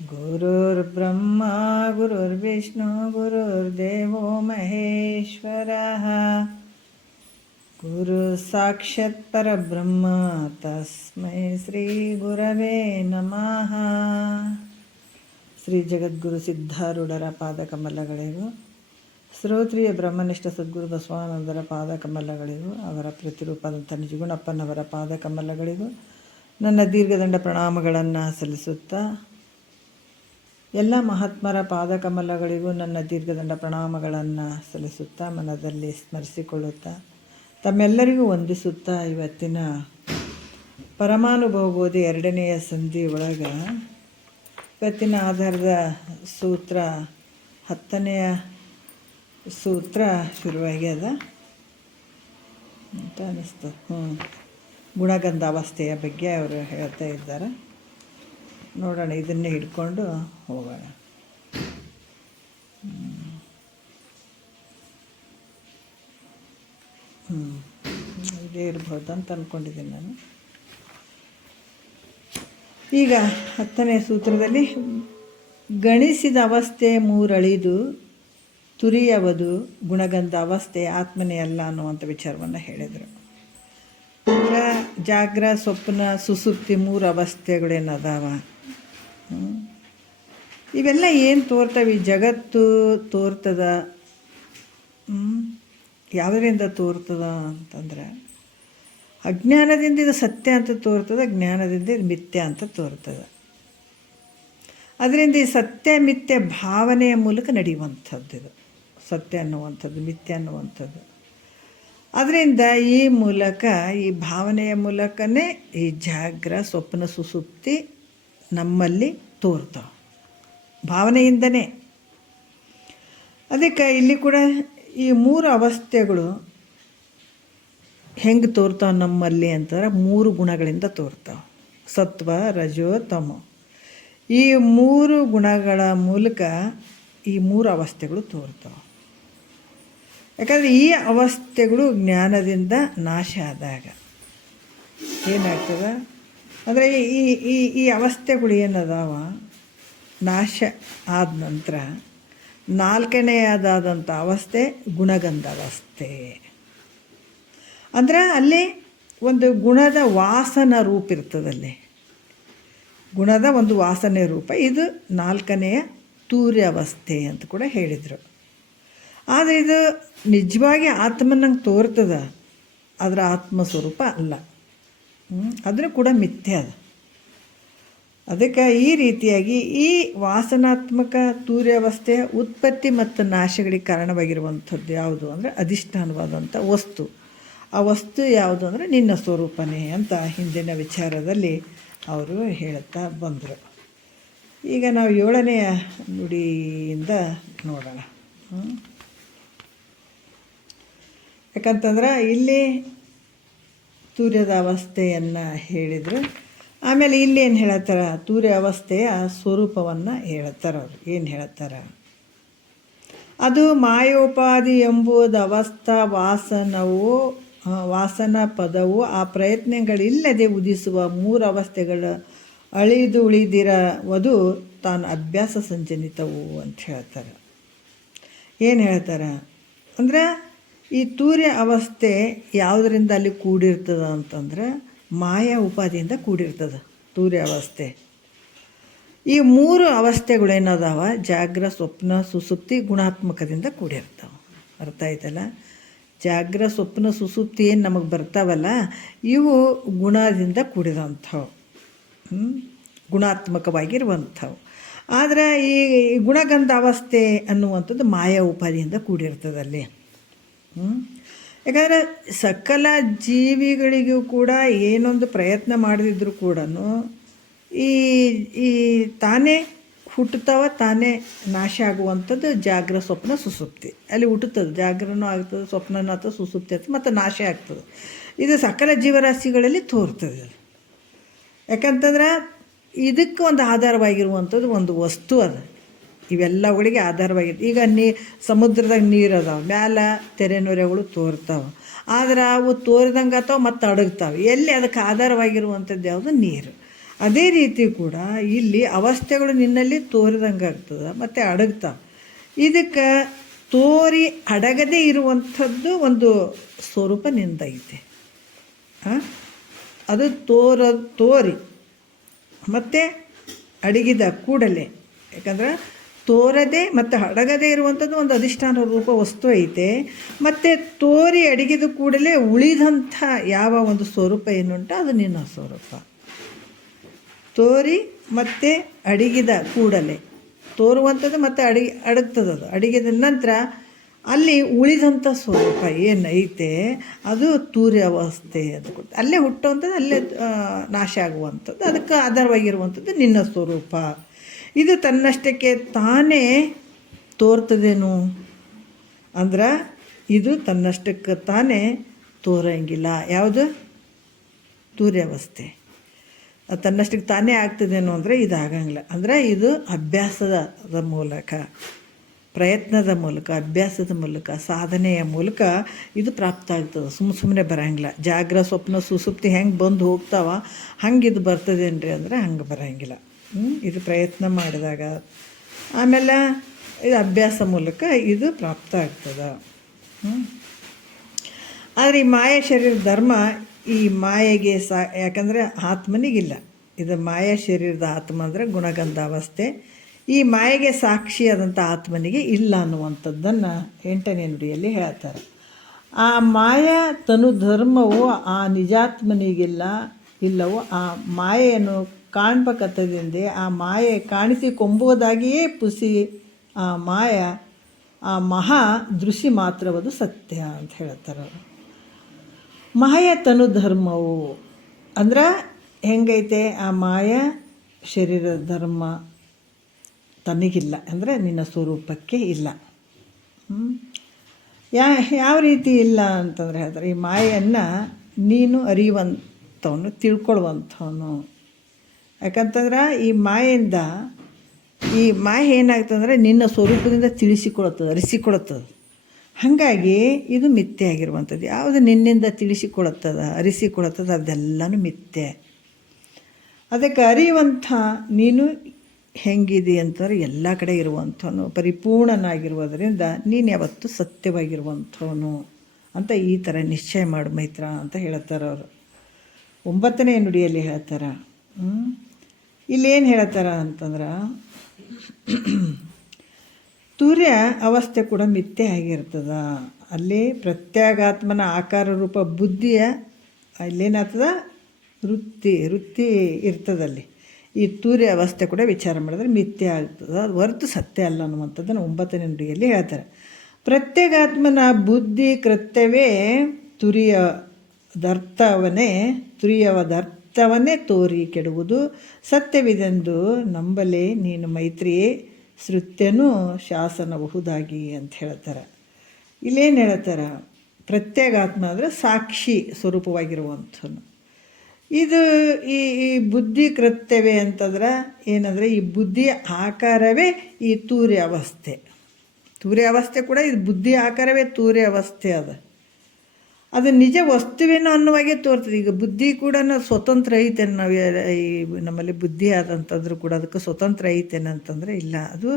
ಗುರುರ್ಬ್ರಹ್ಮ ಗುರುರ್ವಿಷ್ಣು ಗುರುರ್ದೇವೋ ಮಹೇಶ್ವರಃ ಗುರು ಸಾಕ್ಷಾತ್ ಪರಬ್ರಹ್ಮ ತಸ್ಮೈ ಶ್ರೀ ಗುರವೇ ನಮಃ. ಶ್ರೀ ಜಗದ್ಗುರು ಸಿದ್ಧಾರೂಢರ ಪಾದಕಮಲಗಳಿಗೂ, ಶ್ರೋತ್ರಿಯ ಬ್ರಹ್ಮನಿಷ್ಠ ಸದ್ಗುರು ಬಸವಾನಂದರ ಪಾದಕಮಲಗಳಿಗೂ, ಅವರ ಪ್ರತಿರೂಪದಂಥ ನಿಜಗುಣಪ್ಪನವರ ಪಾದಕಮಲಗಳಿಗೂ ನನ್ನ ದೀರ್ಘದಂಡ ಪ್ರಣಾಮಗಳನ್ನು ಸಲ್ಲಿಸುತ್ತಾ, ಎಲ್ಲ ಮಹಾತ್ಮರ ಪಾದಕಮಲಗಳಿಗೂ ನನ್ನ ದೀರ್ಘದಂಡ ಪ್ರಣಾಮಗಳನ್ನು ಸಲ್ಲಿಸುತ್ತಾ, ಮನದಲ್ಲಿ ಸ್ಮರಿಸಿಕೊಳ್ಳುತ್ತಾ, ತಮ್ಮೆಲ್ಲರಿಗೂ ವಂದಿಸುತ್ತಾ, ಇವತ್ತಿನ ಪರಮಾನುಭವ ಬೋಧಿ 2ನೆಯ ಸಂಧಿ ಒಳಗೆ ಇವತ್ತಿನ ಆಧಾರದ ಸೂತ್ರ 10ನೆಯ ಸೂತ್ರ ಶುರುವಾಗ್ಯದ ಅಂತ ಅನ್ನಿಸ್ತು. ಗುಣಗಂಧ ಅವಸ್ಥೆಯ ಬಗ್ಗೆ ಅವರು ಹೇಳ್ತಾ ಇದ್ದಾರೆ. ನೋಡೋಣ, ಇದನ್ನೇ ಹಿಡ್ಕೊಂಡು ಹೋಗೋಣ. ಇದೇ ಇರ್ಬೋದು ಅಂತ ಅಂದ್ಕೊಂಡಿದ್ದೀನಿ ನಾನು. ಈಗ 10ನೇ ಸೂತ್ರದಲ್ಲಿ ಗಣಿಸಿದ ಅವಸ್ಥೆ ಮೂರಳಿದು ತುರಿಯವದು ಗುಣಗಂಧ ಅವಸ್ಥೆ ಆತ್ಮನೇ ಅಲ್ಲ ಅನ್ನುವಂಥ ವಿಚಾರವನ್ನು ಹೇಳಿದರು. ಜಾಗ್ರ ಸ್ವಪ್ನ ಸುಸುಪ್ತಿ 3 ಅವಸ್ಥೆಗಳೇನದಾವ, ಇವೆಲ್ಲ ಏನು ತೋರ್ತವೆ? ಈ ಜಗತ್ತು ತೋರ್ತದ. ಯಾವುದರಿಂದ ತೋರ್ತದ ಅಂತಂದ್ರೆ, ಅಜ್ಞಾನದಿಂದ ಇದು ಸತ್ಯ ಅಂತ ತೋರ್ತದ, ಜ್ಞಾನದಿಂದ ಇದು ಮಿಥ್ಯ ಅಂತ ತೋರ್ತದ. ಅದರಿಂದ ಈ ಸತ್ಯ ಮಿಥ್ಯ ಭಾವನೆಯ ಮೂಲಕ ನಡೆಯುವಂಥದ್ದು. ಇದು ಸತ್ಯ ಅನ್ನುವಂಥದ್ದು, ಮಿಥ್ಯ ಅನ್ನುವಂಥದ್ದು. ಅದರಿಂದ ಈ ಮೂಲಕ, ಈ ಭಾವನೆಯ ಮೂಲಕನೇ ಈ ಜಾಗ್ರ ಸ್ವಪ್ನ ಸುಸುಪ್ತಿ ನಮ್ಮಲ್ಲಿ ತೋರ್ತಾವೆ, ಭಾವನೆಯಿಂದನೇ. ಅದಕ್ಕೆ ಇಲ್ಲಿ ಕೂಡ ಈ 3 ಅವಸ್ಥೆಗಳು ಹೆಂಗೆ ತೋರ್ತಾವೆ ನಮ್ಮಲ್ಲಿ ಅಂತಂದ್ರೆ, 3 ಗುಣಗಳಿಂದ ತೋರ್ತಾವೆ: ಸತ್ವ, ರಜೋ, ತಮೋ. ಈ 3 ಗುಣಗಳ ಮೂಲಕ ಈ 3 ಅವಸ್ಥೆಗಳು ತೋರ್ತಾವೆ. ಯಾಕಂದರೆ ಈ ಅವಸ್ಥೆಗಳು ಜ್ಞಾನದಿಂದ ನಾಶ ಆದಾಗ ಏನಾಗ್ತದೆ ಅಂದರೆ, ಈ ಅವಸ್ಥೆಗಳು ಏನದಾವ, ನಾಶ ಆದ ನಂತರ 4ನೆಯದಾದಂಥ ಅವಸ್ಥೆ ಗುಣಗಂಧ ಅವಸ್ಥೆ. ಅಂದರೆ ಅಲ್ಲಿ ಒಂದು ಗುಣದ ವಾಸನ ರೂಪ ಇರ್ತದಲ್ಲಿ, ಗುಣದ ಒಂದು ವಾಸನೆ ರೂಪ. ಇದು 4ನೆಯ ತೂರ್ಯ ಅವಸ್ಥೆ ಅಂತ ಕೂಡ ಹೇಳಿದರು. ಆದರೆ ಇದು ನಿಜವಾಗಿ ಆತ್ಮನಂಗೆ ತೋರ್ತದ, ಅದರ ಆತ್ಮಸ್ವರೂಪ ಅಲ್ಲ. ಅದನ್ನು ಕೂಡ ಮಿಥ್ಯೆ ಅದು. ಅದಕ್ಕೆ ಈ ರೀತಿಯಾಗಿ ಈ ವಾಸನಾತ್ಮಕ ತೂರ್ಯಾವಸ್ಥೆಯ ಉತ್ಪತ್ತಿ ಮತ್ತು ನಾಶಗಳಿಗೆ ಕಾರಣವಾಗಿರುವಂಥದ್ದು ಯಾವುದು ಅಂದರೆ ಅಧಿಷ್ಠಾನವಾದಂಥ ವಸ್ತು. ಆ ವಸ್ತು ಯಾವುದು ಅಂದರೆ ನಿನ್ನ ಸ್ವರೂಪನೇ ಅಂತ ಹಿಂದಿನ ವಿಚಾರದಲ್ಲಿ ಅವರು ಹೇಳುತ್ತಾ ಬಂದರು. ಈಗ ನಾವು 7ನೆಯ ನುಡಿಯಿಂದ ನೋಡೋಣ. ಯಾಕಂತಂದ್ರೆ ಇಲ್ಲಿ ತೂರ್ಯದ ಅವಸ್ಥೆಯನ್ನು ಹೇಳಿದರು. ಆಮೇಲೆ ಇಲ್ಲಿ ಏನು ಹೇಳತ್ತಾರ, ತೂರ್ಯ ಅವಸ್ಥೆಯ ಸ್ವರೂಪವನ್ನು ಹೇಳತ್ತಾರ. ಅವರು ಏನು ಹೇಳತ್ತಾರ, ಅದು ಮಾಯೋಪಾಧಿ ಎಂಬುದು ಅವಸ್ಥಾ ವಾಸನವು, ವಾಸನ ಪದವು ಆ ಪ್ರಯತ್ನಗಳಿಲ್ಲದೆ ಉದಿಸುವ 3 ಅವಸ್ಥೆಗಳ ಅಳಿದು ಉಳಿದಿರುವುದು ತಾನು ಅಭ್ಯಾಸ ಸಂಜನಿತವು ಅಂತ ಹೇಳ್ತಾರೆ. ಏನು ಹೇಳ್ತಾರೆ ಅಂದರೆ, ಈ ತೂರ್ಯ ಅವಸ್ಥೆ ಯಾವುದರಿಂದ ಅಲ್ಲಿ ಕೂಡಿರ್ತದ ಅಂತಂದ್ರೆ, ಮಾಯಾ ಉಪಾಧಿಯಿಂದ ಕೂಡಿರ್ತದೆ ತೂರ್ಯ ಅವಸ್ಥೆ. ಈ 3 ಅವಸ್ಥೆಗಳೇನದಾವ, ಜಾಗ್ರ ಸ್ವಪ್ನ ಸುಸುಪ್ತಿ ಗುಣಾತ್ಮಕದಿಂದ ಕೂಡಿರ್ತಾವೆ. ಅರ್ಥ ಆಯ್ತಲ್ಲ? ಜಾಗ್ರ ಸ್ವಪ್ನ ಸುಸುಪ್ತಿ ಏನು ನಮಗೆ ಬರ್ತಾವಲ್ಲ, ಇವು ಗುಣದಿಂದ ಕೂಡಿದಂಥವು, ಗುಣಾತ್ಮಕವಾಗಿರುವಂಥವು. ಆದರೆ ಈ ಗುಣಗಂಧ ಅವಸ್ಥೆ ಅನ್ನುವಂಥದ್ದು ಮಾಯಾ ಉಪಾಧಿಯಿಂದ ಕೂಡಿರ್ತದಲ್ಲಿ. ಯಾಕಂದರೆ ಸಕಲ ಜೀವಿಗಳಿಗೂ ಕೂಡ ಏನೊಂದು ಪ್ರಯತ್ನ ಮಾಡದಿದ್ದರೂ ಕೂಡ ಈ ತಾನೇ ಹುಟ್ಟುತ್ತವ, ತಾನೇ ನಾಶ ಆಗುವಂಥದ್ದು ಜಾಗ್ರ ಸ್ವಪ್ನ ಸುಸುಪ್ತಿ. ಅಲ್ಲಿ ಹುಟ್ಟುತ್ತದೆ, ಜಾಗ್ರನೂ ಆಗ್ತದೆ, ಸ್ವಪ್ನನೂ ಆಗ್ತದೆ, ಸುಸುಪ್ತಿ ಆಗ್ತದೆ, ಮತ್ತು ನಾಶ ಆಗ್ತದೆ. ಇದು ಸಕಲ ಜೀವರಾಶಿಗಳಲ್ಲಿ ತೋರ್ತದೆ. ಯಾಕಂತಂದ್ರೆ ಇದಕ್ಕೆ ಒಂದು ಆಧಾರವಾಗಿರುವಂಥದ್ದು ಒಂದು ವಸ್ತು ಅದು. ಇವೆಲ್ಲಗಳಿಗೆ ಆಧಾರವಾಗಿದೆ. ಈಗ ಸಮುದ್ರದಾಗ ನೀರು ಅದಾವೆ, ಮ್ಯಾಲೆ ತೆರೆನೊರೆಗಳು ತೋರ್ತಾವೆ, ಆದ್ರೆ ಅವು ತೋರಿದಂಗೆ ಅಥವಾ ಮತ್ತು ಅಡಗ್ತಾವೆ. ಎಲ್ಲಿ ಅದಕ್ಕೆ ಆಧಾರವಾಗಿರುವಂಥದ್ದು ಯಾವುದು? ನೀರು. ಅದೇ ರೀತಿ ಕೂಡ ಇಲ್ಲಿ ಅವಸ್ಥೆಗಳು ನಿನ್ನಲ್ಲಿ ತೋರಿದಂಗೆ ಆಗ್ತದೆ ಮತ್ತು ಅಡಗ್ತಾವೆ. ಇದಕ್ಕೆ ತೋರಿ ಅಡಗದೇ ಇರುವಂಥದ್ದು ಒಂದು ಸ್ವರೂಪ ನಿಂದೈತೆ. ಅದು ತೋರಿ ಮತ್ತು ಅಡಗಿದ ಕೂಡಲೇ, ಯಾಕಂದ್ರೆ ತೋರದೆ ಮತ್ತು ಅಡಗದೇ ಇರುವಂಥದ್ದು ಒಂದು ಅಧಿಷ್ಠಾನ ರೂಪ ವಸ್ತು ಐತೆ. ಮತ್ತು ತೋರಿ ಅಡಗಿದ ಕೂಡಲೇ ಉಳಿದಂಥ ಯಾವ ಒಂದು ಸ್ವರೂಪ ಏನುಂಟ ಅದು ನಿನ್ನ ಸ್ವರೂಪ. ತೋರಿ ಮತ್ತು ಅಡಗಿದ ಕೂಡಲೇ, ತೋರುವಂಥದ್ದು ಮತ್ತು ಅಡಗ್ತದದು. ಅಡಗಿದ ನಂತರ ಅಲ್ಲಿ ಉಳಿದಂಥ ಸ್ವರೂಪ ಏನೈತೆ ಅದು ತೂರ್ಯಾವಸ್ಥೆ ಅಂತ ಕೊಡ್ತದೆ. ಅಲ್ಲೇ ಹುಟ್ಟುವಂಥದ್ದು, ಅಲ್ಲೇ ನಾಶ ಆಗುವಂಥದ್ದು, ಅದಕ್ಕೆ ಆಧಾರವಾಗಿರುವಂಥದ್ದು ನಿನ್ನ ಸ್ವರೂಪ. ಇದು ತನ್ನಷ್ಟಕ್ಕೆ ತಾನೇ ತೋರ್ತದೇನು ಅಂದ್ರೆ ಇದು ತನ್ನಷ್ಟಕ್ಕೆ ತಾನೇ ತೋರಂಗಿಲ್ಲ. ಯಾವುದು? ತೂರ್ಯಾವಸ್ಥೆ. ಅದು ತನ್ನಷ್ಟಕ್ಕೆ ತಾನೇ ಆಗ್ತದೇನು ಅಂದರೆ ಇದು ಆಗಂಗಿಲ್ಲ. ಅಂದರೆ ಇದು ಅಭ್ಯಾಸದ ಮೂಲಕ, ಪ್ರಯತ್ನದ ಮೂಲಕ, ಅಭ್ಯಾಸದ ಮೂಲಕ, ಸಾಧನೆಯ ಮೂಲಕ ಇದು ಪ್ರಾಪ್ತ ಆಗ್ತದೆ. ಸುಮ್ಮನೆ ಬರೋಂಗಿಲ್ಲ. ಜಾಗ್ರ, ಸ್ವಪ್ನ, ಸುಸುಪ್ತಿ ಹೆಂಗೆ ಬಂದು ಹೋಗ್ತಾವ ಹಂಗೆ ಇದು ಬರ್ತದೇನ್ರಿ ಅಂದರೆ ಹಂಗೆ ಬರೋಂಗಿಲ್ಲ. ಇದು ಪ್ರಯತ್ನ ಮಾಡಿದಾಗ, ಆಮೇಲೆ ಇದು ಅಭ್ಯಾಸ ಮೂಲಕ ಇದು ಪ್ರಾಪ್ತ ಆಗ್ತದೆ. ಆದರೆ ಈ ಮಾಯ ಶರೀರ ಧರ್ಮ ಈ ಮಾಯೆಗೆ ಯಾಕಂದರೆ ಆತ್ಮನಿಗಿಲ್ಲ. ಇದು ಮಾಯ ಶರೀರದ ಆತ್ಮ ಅಂದರೆ ಗುಣಗಂಧಾವಸ್ಥೆ. ಈ ಮಾಯೆಗೆ ಸಾಕ್ಷಿಯಾದಂಥ ಆತ್ಮನಿಗೆ ಇಲ್ಲ ಅನ್ನುವಂಥದ್ದನ್ನು 8ನೇ ನುಡಿಯಲ್ಲಿ ಹೇಳ್ತಾರೆ. ಆ ಮಾಯಾ ತನು ಧರ್ಮವು ಆ ನಿಜಾತ್ಮನಿಗಿಲ್ಲವೋ ಆ ಮಾಯೆಯನ್ನು ಕಾಣ್ಬೇಕತ್ತದಿಂದ ಆ ಮಾಯೆ ಕಾಣಿಸಿಕೊಂಬುದಾಗಿಯೇ ಪುಸಿ ಆ ಆ ಮಹಾ ದೃಶ್ಯ ಮಾತ್ರವದು ಸತ್ಯ ಅಂತ ಹೇಳ್ತಾರೆ ಅವರು. ಮಾಯ ತನು ಧರ್ಮವು ಅಂದ್ರೆ ಹೆಂಗೈತೆ? ಆ ಮಾಯ ಶರೀರದ ಧರ್ಮ ತನಗಿಲ್ಲ, ಅಂದರೆ ನಿನ್ನ ಸ್ವರೂಪಕ್ಕೆ ಇಲ್ಲ. ಯಾವ ರೀತಿ ಇಲ್ಲ ಅಂತಂದರೆ ಹೇಳ್ತಾರೆ, ಈ ಮಾಯೆಯನ್ನು ನೀನು ಅರಿಯುವಂಥವನು, ತಿಳ್ಕೊಳ್ಳುವಂಥವನು. ಯಾಕಂತಂದ್ರೆ ಈ ಮಾಯೆಯಿಂದ, ಈ ಮಾಯೆ ಏನಾಗ್ತದಂದರೆ ನಿನ್ನ ಸ್ವರೂಪದಿಂದ ಅರಿಸಿಕೊಳ್ಳುತ್ತದೆ. ಹಾಗಾಗಿ ಇದು ಮಿಥ್ಯೆ ಆಗಿರುವಂಥದ್ದು. ಯಾವುದು ನಿನ್ನಿಂದ ತಿಳಿಸಿಕೊಳ್ಳುತ್ತದೆ, ಅರಿಸಿಕೊಳ್ಳುತ್ತದೆ, ಅದೆಲ್ಲನೂ ಮಿಥ್ಯೆ. ಅದಕ್ಕೆ ಅರಿಯುವಂಥ ನೀನು ಹೆಂಗಿದೆ ಅಂತಂದರೆ ಎಲ್ಲ ಕಡೆ ಇರುವಂಥವನು, ಪರಿಪೂರ್ಣನಾಗಿರುವುದರಿಂದ ನೀನು ಯಾವತ್ತೂ ಸತ್ಯವಾಗಿರುವಂಥವನು ಅಂತ ಈ ಥರ ನಿಶ್ಚಯ ಮಾಡು ಮೈತ್ರ ಅಂತ ಹೇಳ್ತಾರೆ ಅವರು. 9ನೇ ನುಡಿಯಲ್ಲಿ ಹೇಳ್ತಾರೆ. ಇಲ್ಲೇನು ಹೇಳ್ತಾರೆ ಅಂತಂದ್ರೆ, ತೂರ್ಯ ಅವಸ್ಥೆ ಕೂಡ ಮಿಥ್ಯೆ ಆಗಿರ್ತದ. ಅಲ್ಲಿ ಪ್ರತ್ಯೇಗಾತ್ಮನ ಆಕಾರ ರೂಪ ಬುದ್ಧಿಯ ಇಲ್ಲೇನಾಗ್ತದ ವೃತ್ತಿ ಇರ್ತದಲ್ಲಿ. ಈ ತೂರ್ಯ ಅವಸ್ಥೆ ಕೂಡ ವಿಚಾರ ಮಾಡಿದ್ರೆ ಮಿಥ್ಯೆ ಆಗ್ತದೆ, ಅದು ಹೊರತು ಸತ್ಯ ಅಲ್ಲ ಅನ್ನುವಂಥದ್ದನ್ನು 9ನೇ ನುಡಿಯಲ್ಲಿ ಹೇಳ್ತಾರೆ. ಪ್ರತ್ಯೇಗಾತ್ಮನ ಬುದ್ಧಿ ಕೃತ್ಯವೇ ತುರಿಯವದರ್ಥವನ್ನೇ ತೋರಿ ಕೆಡುವುದು ಸತ್ಯವಿದೆಂದು ನಂಬಲೇ ನೀನು ಮೈತ್ರಿಯೇ ಶ್ರುತ್ಯನೂ ಶಾಸನಬಹುದಾಗಿ ಅಂತ ಹೇಳ್ತಾರೆ. ಇಲ್ಲೇನು ಹೇಳ್ತಾರೆ? ಪ್ರತ್ಯೇಗಾತ್ಮ ಅಂದರೆ ಸಾಕ್ಷಿ ಸ್ವರೂಪವಾಗಿರುವಂಥನು. ಇದು ಈ ಬುದ್ಧಿ ಕೃತ್ಯವೇ ಅಂತಂದ್ರೆ ಏನಂದರೆ ಈ ಬುದ್ಧಿಯ ಆಕಾರವೇ ಈ ತೂರ್ಯ ಅವಸ್ಥೆ ಕೂಡ ಇದು ಬುದ್ಧಿ ಆಕಾರವೇ ತೂರ್ಯ ಅವಸ್ಥೆ ಅದು ನಿಜ ವಸ್ತುವೇನೋ ಅನ್ನುವಾಗೆ ತೋರ್ತದೆ. ಈಗ ಬುದ್ಧಿ ಕೂಡ ಸ್ವತಂತ್ರ ಐತೇನೆ, ನಾವು ಈ ನಮ್ಮಲ್ಲಿ ಬುದ್ಧಿ ಆದಂತಂದ್ರೂ ಕೂಡ ಅದಕ್ಕೆ ಸ್ವತಂತ್ರ ಐತೇನೆ ಅಂತಂದರೆ ಇಲ್ಲ, ಅದು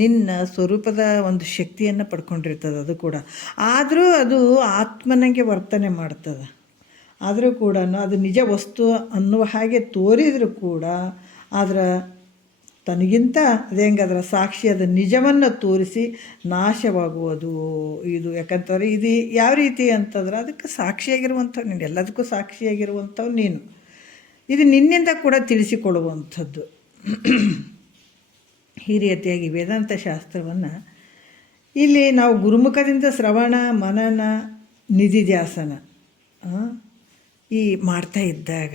ನಿನ್ನ ಸ್ವರೂಪದ ಒಂದು ಶಕ್ತಿಯನ್ನು ಪಡ್ಕೊಂಡಿರ್ತದೆ ಅದು ಕೂಡ. ಆದರೂ ಅದು ಆತ್ಮನಿಗೆ ವರ್ತನೆ ಮಾಡ್ತದೆ. ಆದರೂ ಕೂಡ ಅದು ನಿಜ ವಸ್ತು ಅನ್ನುವ ಹಾಗೆ ತೋರಿದರೂ ಕೂಡ ಆದರೆ ತನಗಿಂತ ಅದು ಹೆಂಗದರ ಸಾಕ್ಷಿ ಅದು ನಿಜವನ್ನು ತೋರಿಸಿ ನಾಶವಾಗುವುದು ಇದು. ಯಾಕಂತಂದರೆ ಇದು ಯಾವ ರೀತಿ ಅಂತಂದ್ರೆ ಅದಕ್ಕೆ ಸಾಕ್ಷಿಯಾಗಿರುವಂಥವು ನೀನು, ಎಲ್ಲದಕ್ಕೂ ಸಾಕ್ಷಿಯಾಗಿರುವಂಥವು ನೀನು. ಇದು ನಿನ್ನಿಂದ ಕೂಡ ತಿಳಿಸಿಕೊಡುವಂಥದ್ದು. ಈ ರೀತಿಯಾಗಿ ವೇದಾಂತ ಶಾಸ್ತ್ರವನ್ನು ಇಲ್ಲಿ ನಾವು ಗುರುಮುಖದಿಂದ ಶ್ರವಣ ಮನನ ನಿಧಿಧ್ಯಾಸನ ಈ ಮಾಡ್ತಾ ಇದ್ದಾಗ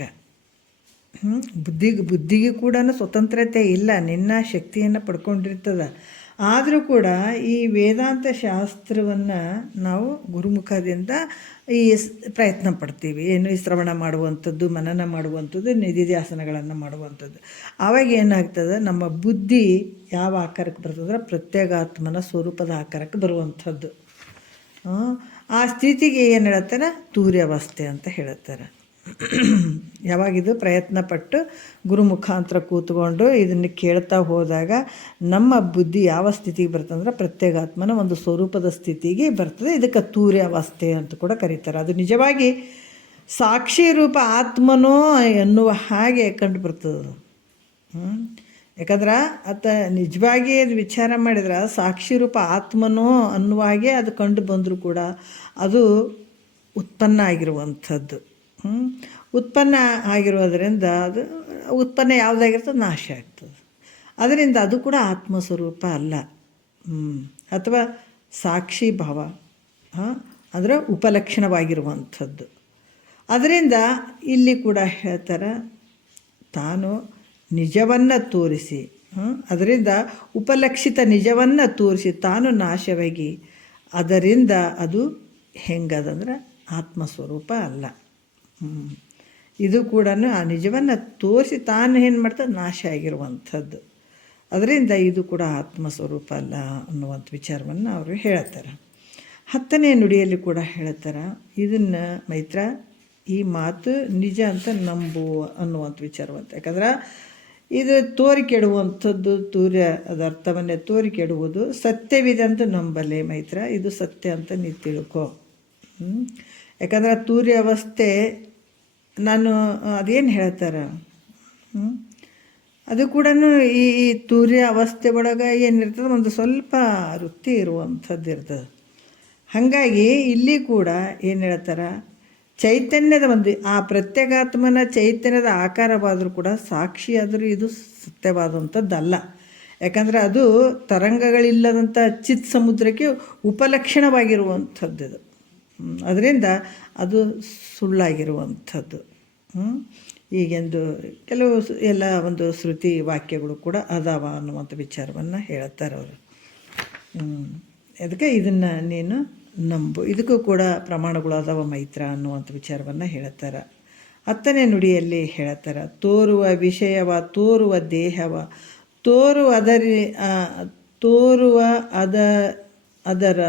ಬುದ್ಧಿಗೆ ಕೂಡ ಸ್ವತಂತ್ರತೆ ಇಲ್ಲ, ನಿನ್ನ ಶಕ್ತಿಯನ್ನು ಪಡ್ಕೊಂಡಿರ್ತದೆ. ಆದರೂ ಕೂಡ ಈ ವೇದಾಂತ ಶಾಸ್ತ್ರವನ್ನು ನಾವು ಗುರುಮುಖದಿಂದ ಪ್ರಯತ್ನ ಪಡ್ತೀವಿ. ಏನು ಈ ಶ್ರವಣ ಮಾಡುವಂಥದ್ದು, ಮನನ ಮಾಡುವಂಥದ್ದು, ನಿಧಿಧ್ಯಾಸನಗಳನ್ನು ಮಾಡುವಂಥದ್ದು. ಆವಾಗ ಏನಾಗ್ತದೆ, ನಮ್ಮ ಬುದ್ಧಿ ಯಾವ ಆಕಾರಕ್ಕೆ ಬರ್ತದ್ರೆ ಪ್ರತ್ಯೇಗಾತ್ಮನ ಸ್ವರೂಪದ ಆಕಾರಕ್ಕೆ ಬರುವಂಥದ್ದು. ಆ ಸ್ಥಿತಿಗೆ ಏನು ಹೇಳ್ತಾರೆ, ತೂರ್ಯಾವಸ್ಥೆ ಅಂತ ಹೇಳ್ತಾರೆ. ಯಾವಾಗಿದು ಪ್ರಯತ್ನ ಪಟ್ಟು ಗುರು ಮುಖಾಂತರ ಕೂತ್ಕೊಂಡು ಇದನ್ನು ಕೇಳ್ತಾ ಹೋದಾಗ ನಮ್ಮ ಬುದ್ಧಿ ಯಾವ ಸ್ಥಿತಿಗೆ ಬರ್ತಂದ್ರೆ ಪ್ರತ್ಯೇಗಾತ್ಮನ ಒಂದು ಸ್ವರೂಪದ ಸ್ಥಿತಿಗೆ ಬರ್ತದೆ. ಇದಕ್ಕೆ ತೂರ್ಯಾವಸ್ಥೆ ಅಂತ ಕೂಡ ಕರೀತಾರೆ. ಅದು ನಿಜವಾಗಿ ಸಾಕ್ಷಿ ರೂಪ ಆತ್ಮನೋ ಎನ್ನುವ ಹಾಗೆ ಕಂಡು ಬರ್ತದೆ. ಯಾಕಂದ್ರೆ ನಿಜವಾಗಿ ಅದು ವಿಚಾರ ಮಾಡಿದ್ರೆ ಸಾಕ್ಷಿ ರೂಪ ಆತ್ಮನೋ ಅನ್ನುವ ಹಾಗೆ ಅದು ಕಂಡು ಬಂದರೂ ಕೂಡ ಅದು ಉತ್ಪನ್ನ ಆಗಿರುವಂಥದ್ದು. ಉತ್ಪನ್ನ ಆಗಿರೋದರಿಂದ ಅದು ಉತ್ಪನ್ನ ಯಾವುದಾಗಿರ್ತದೆ ನಾಶ ಆಗ್ತದೆ. ಅದರಿಂದ ಅದು ಕೂಡ ಆತ್ಮಸ್ವರೂಪ ಅಲ್ಲ, ಅಥವಾ ಸಾಕ್ಷಿ ಭಾವ ಅದರ ಉಪಲಕ್ಷಣವಾಗಿರುವಂಥದ್ದು. ಅದರಿಂದ ಇಲ್ಲಿ ಕೂಡ ಹೇಳ್ತಾರೆ, ತಾನು ನಿಜವನ್ನು ತೋರಿಸಿ, ಅದರಿಂದ ಉಪಲಕ್ಷಿತ ನಿಜವನ್ನು ತೋರಿಸಿ ತಾನು ನಾಶವಾಗಿ, ಅದರಿಂದ ಅದು ಹೆಂಗದಂದ್ರೆ ಆತ್ಮಸ್ವರೂಪ ಅಲ್ಲ. ಇದು ಕೂಡ ಆ ನಿಜವನ್ನು ತೋರಿಸಿ ತಾನು ಏನು ಮಾಡ್ತದೆ ನಾಶ ಆಗಿರುವಂಥದ್ದು. ಅದರಿಂದ ಇದು ಕೂಡ ಆತ್ಮಸ್ವರೂಪ ಅಲ್ಲ ಅನ್ನುವಂಥ ವಿಚಾರವನ್ನು ಅವರು ಹೇಳ್ತಾರೆ. 10ನೇ ನುಡಿಯಲ್ಲಿ ಕೂಡ ಹೇಳ್ತಾರೆ, ಇದನ್ನು ಮೈತ್ರ ಈ ಮಾತು ನಿಜ ಅಂತ ನಂಬು ಅನ್ನುವಂಥ ವಿಚಾರವಂತ. ಯಾಕಂದ್ರೆ ಇದು ತೋರಿಕೆಡುವಂಥದ್ದು, ಅದ ಅರ್ಥವನ್ನೇ ತೋರಿಕೆಡುವುದು ಸತ್ಯವಿದೆ ಅಂತ ನಂಬಲೆ ಮೈತ್ರ, ಇದು ಸತ್ಯ ಅಂತ ನೀ ತಿಳ್ಕೊ. ಯಾಕಂದ್ರೆ ತೂರ್ಯಾವಸ್ಥೆ ನಾನು ಅದೇನು ಹೇಳ್ತಾರೆ, ಅದು ಕೂಡ ಈ ತೂರ್ಯ ಅವಸ್ಥೆ ಒಳಗೆ ಏನಿರ್ತದೆ, ಒಂದು ಸ್ವಲ್ಪ ವೃತ್ತಿ ಇರುವಂಥದ್ದು ಇರ್ತದೆ. ಹಾಗಾಗಿ ಇಲ್ಲಿ ಕೂಡ ಏನು ಹೇಳ್ತಾರೆ, ಚೈತನ್ಯದ ಒಂದು ಆ ಪ್ರತ್ಯೇಗಾತ್ಮನ ಚೈತನ್ಯದ ಆಕಾರವಾದರೂ ಕೂಡ ಸಾಕ್ಷಿಯಾದರೂ ಇದು ಸತ್ಯವಾದಂಥದ್ದಲ್ಲ. ಯಾಕಂದರೆ ಅದು ತರಂಗಗಳಿಲ್ಲದಂಥ ಚಿತ್ ಸಮುದ್ರಕ್ಕೆ ಉಪಲಕ್ಷಣವಾಗಿರುವಂಥದ್ದು. ಅದರಿಂದ ಅದು ಸುಳ್ಳಾಗಿರುವಂಥದ್ದು. ಈಗೆಂದು ಕೆಲವು ಎಲ್ಲ ಒಂದು ಶ್ರುತಿ ವಾಕ್ಯಗಳು ಕೂಡ ಅದಾವ ಅನ್ನುವಂಥ ವಿಚಾರವನ್ನು ಹೇಳ್ತಾರೆ ಅವರು. ಅದಕ್ಕೆ ಇದನ್ನು ನೀನು ನಂಬು, ಇದಕ್ಕೂ ಕೂಡ ಪ್ರಮಾಣಗಳು ಅದಾವ ಮೈತ್ರ ಅನ್ನುವಂಥ ವಿಚಾರವನ್ನು ಹೇಳ್ತಾರೆ. 10ನೇ ನುಡಿಯಲ್ಲಿ ಹೇಳ್ತಾರೆ, ತೋರುವ ವಿಷಯವ, ತೋರುವ ದೇಹವ, ತೋರುವ ಅದರ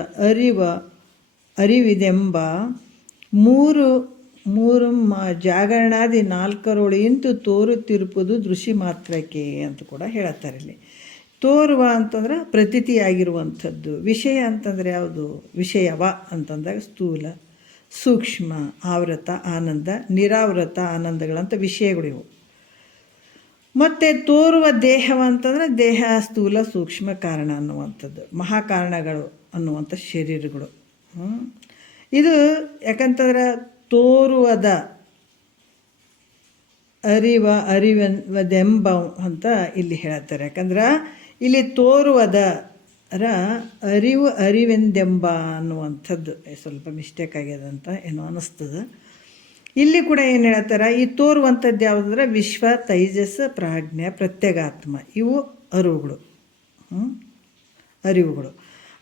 ಅರಿವಿದೆಂಬ ಮೂರು ಜಾಗರಣಾದಿ 4ರೊಳು ಇಂತು ತೋರುತ್ತಿರುವುದು ದೃಶ್ಯ ಮಾತ್ರಕ್ಕೆ ಅಂತ ಕೂಡ ಹೇಳ್ತಾರೆ. ಇಲ್ಲಿ ತೋರುವ ಅಂತಂದ್ರೆ ಪ್ರತೀತಿಯಾಗಿರುವಂಥದ್ದು, ವಿಷಯ ಅಂತಂದರೆ ಯಾವುದು, ವಿಷಯವ ಅಂತಂದಾಗ ಸ್ಥೂಲ, ಸೂಕ್ಷ್ಮ, ಆವೃತ, ಆನಂದ, ನಿರಾವೃತ ಆನಂದಗಳಂತ ವಿಷಯಗಳು ಇವು. ಮತ್ತು ತೋರುವ ದೇಹವ ಅಂತಂದರೆ ದೇಹ, ಸ್ಥೂಲ, ಸೂಕ್ಷ್ಮ, ಕಾರಣ ಅನ್ನುವಂಥದ್ದು, ಮಹಾಕಾರಣಗಳು ಅನ್ನುವಂಥ ಶರೀರಗಳು. ಇದು ಯಾಕಂತಂದ್ರೆ ತೋರುವದ ಅರಿವದೆಂಬ ಅಂತ ಇಲ್ಲಿ ಹೇಳ್ತಾರೆ. ಯಾಕಂದ್ರೆ ಇಲ್ಲಿ ತೋರುವುದರ ಅರಿವೆಂದೆಂಬ ಅನ್ನುವಂಥದ್ದು ಸ್ವಲ್ಪ ಮಿಸ್ಟೇಕ್ ಆಗ್ಯದಂತ ಏನೋ ಅನ್ನಿಸ್ತದೆ. ಇಲ್ಲಿ ಕೂಡ ಏನು ಹೇಳ್ತಾರೆ, ಈ ತೋರುವಂಥದ್ದು ಯಾವುದಂದ್ರೆ ವಿಶ್ವ, ತೈಜಸ್, ಪ್ರಾಜ್ಞೆ, ಪ್ರತ್ಯೇಗಾತ್ಮ, ಇವು ಅರಿವುಗಳು.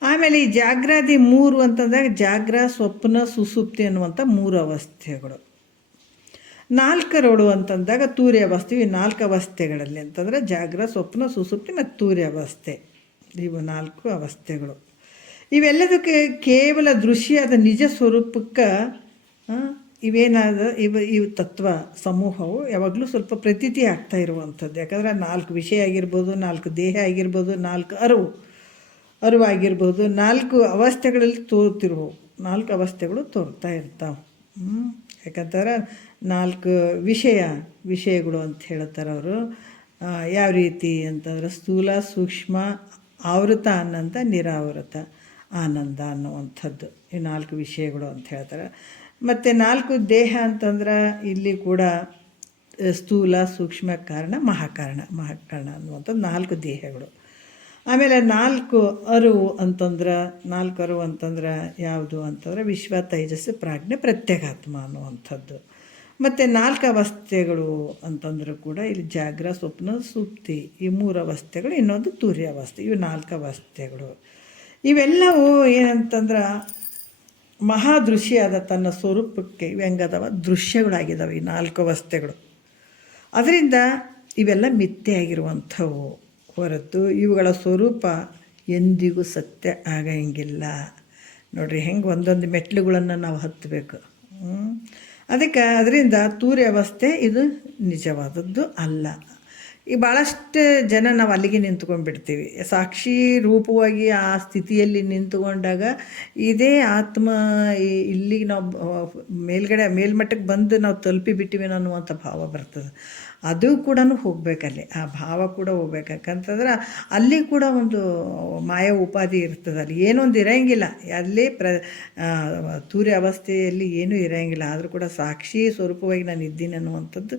ಆಮೇಲೆ ಈ ಜಾಗ್ರಾದಿ 3 ಅಂತಂದಾಗ ಜಾಗ್ರ, ಸ್ವಪ್ನ, ಸುಸುಪ್ತಿ ಅನ್ನುವಂಥ 3 ಅವಸ್ಥೆಗಳು. 4ರೊಳು ಅಂತಂದಾಗ ತೂರ್ಯಾವಸ್ಥೆ. ಈ 4 ಅವಸ್ಥೆಗಳಲ್ಲಿ ಅಂತಂದರೆ ಜಾಗ್ರ, ಸ್ವಪ್ನ, ಸುಸುಪ್ತಿ ಮತ್ತು ತೂರ್ಯಾವಸ್ಥೆ, ಇವು 4 ಅವಸ್ಥೆಗಳು. ಇವೆಲ್ಲದಕ್ಕೆ ಕೇವಲ ದೃಶ್ಯದ ನಿಜ ಸ್ವರೂಪಕ್ಕೆ ಇವು ತತ್ವ ಸಮೂಹವು ಯಾವಾಗಲೂ ಸ್ವಲ್ಪ ಪ್ರತೀತಿ ಆಗ್ತಾ ಇರುವಂಥದ್ದು. ಯಾಕಂದರೆ 4 ವಿಷಯ ಆಗಿರ್ಬೋದು, 4 ದೇಹ ಆಗಿರ್ಬೋದು, 4 ಅರಿವಾಗಿರ್ಬೋದು, 4 ಅವಸ್ಥೆಗಳಲ್ಲಿ ತೋರ್ತಿರ್ಬೋದು, 4 ಅವಸ್ಥೆಗಳು ತೋರ್ತಾ ಇರ್ತಾವೆ. ಯಾಕಂತಾರೆ 4 ವಿಷಯಗಳು ಅಂತ ಹೇಳ್ತಾರೆ ಅವರು. ಯಾವ ರೀತಿ ಅಂತಂದ್ರೆ ಸ್ಥೂಲ, ಸೂಕ್ಷ್ಮ, ಆವೃತ ಆನಂದ, ನಿರಾವೃತ ಆನಂದ ಅನ್ನುವಂಥದ್ದು ಈ 4 ವಿಷಯಗಳು ಅಂತ ಹೇಳ್ತಾರೆ. ಮತ್ತು 4 ದೇಹ ಅಂತಂದ್ರೆ ಇಲ್ಲಿ ಕೂಡ ಸ್ಥೂಲ, ಸೂಕ್ಷ್ಮ, ಕಾರಣ, ಮಹಾಕಾರಣ ಅನ್ನುವಂಥದ್ದು 4 ದೇಹಗಳು. ಆಮೇಲೆ 4 ಅರಿವು ಅಂತಂದ್ರೆ ಯಾವುದು ಅಂತಂದರೆ ವಿಶ್ವ, ತೈಜಸ್ಸು, ಪ್ರಾಜ್ಞೆ, ಪ್ರತ್ಯೇಗಾತ್ಮ ಅನ್ನುವಂಥದ್ದು. ಮತ್ತು 4 ಅವಸ್ಥೆಗಳು ಅಂತಂದರೂ ಕೂಡ ಇಲ್ಲಿ ಜಾಗ್ರ ಸ್ವಪ್ನ ಸುಪ್ತಿ ಈ 3 ಅವಸ್ಥೆಗಳು, ಇನ್ನೊಂದು ತುರ್ಯಾವಸ್ಥೆ, ಇವು 4 ಅವಸ್ಥೆಗಳು. ಇವೆಲ್ಲವೂ ಏನಂತಂದ್ರೆ ಮಹಾದೃಶ್ಯಾದ ತನ್ನ ಸ್ವರೂಪಕ್ಕೆ ಹೆಂಗದವ ದೃಶ್ಯಗಳಾಗಿದ್ದಾವೆ ಈ 4 ಅವಸ್ಥೆಗಳು. ಅದರಿಂದ ಇವೆಲ್ಲ ಮಿಥ್ಯೆ ಆಗಿರುವಂಥವು ಹೊರತು ಇವುಗಳ ಸ್ವರೂಪ ಎಂದಿಗೂ ಸತ್ಯ ಆಗಂಗಿಲ್ಲ. ನೋಡಿರಿ ಹೆಂಗೆ ಒಂದೊಂದು ಮೆಟ್ಲುಗಳನ್ನು ನಾವು ಹತ್ತಬೇಕು. ಅದಕ್ಕೆ ಅದರಿಂದ ತೂರ್ಯಾವಸ್ಥೆ ಇದು ನಿಜವಾದದ್ದು ಅಲ್ಲ. ಈ ಭಾಳಷ್ಟು ಜನ ನಾವು ಅಲ್ಲಿಗೆ ನಿಂತ್ಕೊಂಡ್ಬಿಡ್ತೀವಿ. ಸಾಕ್ಷಿ ರೂಪವಾಗಿ ಆ ಸ್ಥಿತಿಯಲ್ಲಿ ನಿಂತುಕೊಂಡಾಗ ಇದೇ ಆತ್ಮ ಇಲ್ಲಿಗೆ ನಾವು ಮೇಲ್ಮಟ್ಟಕ್ಕೆ ಬಂದು ನಾವು ತಲುಪಿಬಿಟ್ಟಿವಿ ಅನ್ನುವಂಥ ಭಾವ ಬರ್ತದೆ. ಅದು ಕೂಡ ಹೋಗ್ಬೇಕಲ್ಲಿ, ಆ ಭಾವ ಕೂಡ ಹೋಗ್ಬೇಕು. ಯಾಕಂತಂದ್ರೆ ಅಲ್ಲಿ ಕೂಡ ಒಂದು ಮಾಯ ಉಪಾಧಿ ಇರ್ತದೆ, ಅಲ್ಲಿ ಏನೊಂದು ಇರೋಂಗಿಲ್ಲ. ಅಲ್ಲಿ ತೂರ್ಯ ಅವಸ್ಥೆಯಲ್ಲಿ ಏನೂ ಇರೋಂಗಿಲ್ಲ, ಆದರೂ ಕೂಡ ಸಾಕ್ಷಿ ಸ್ವರೂಪವಾಗಿ ನಾನು ಇದ್ದೀನಿ ಅನ್ನುವಂಥದ್ದು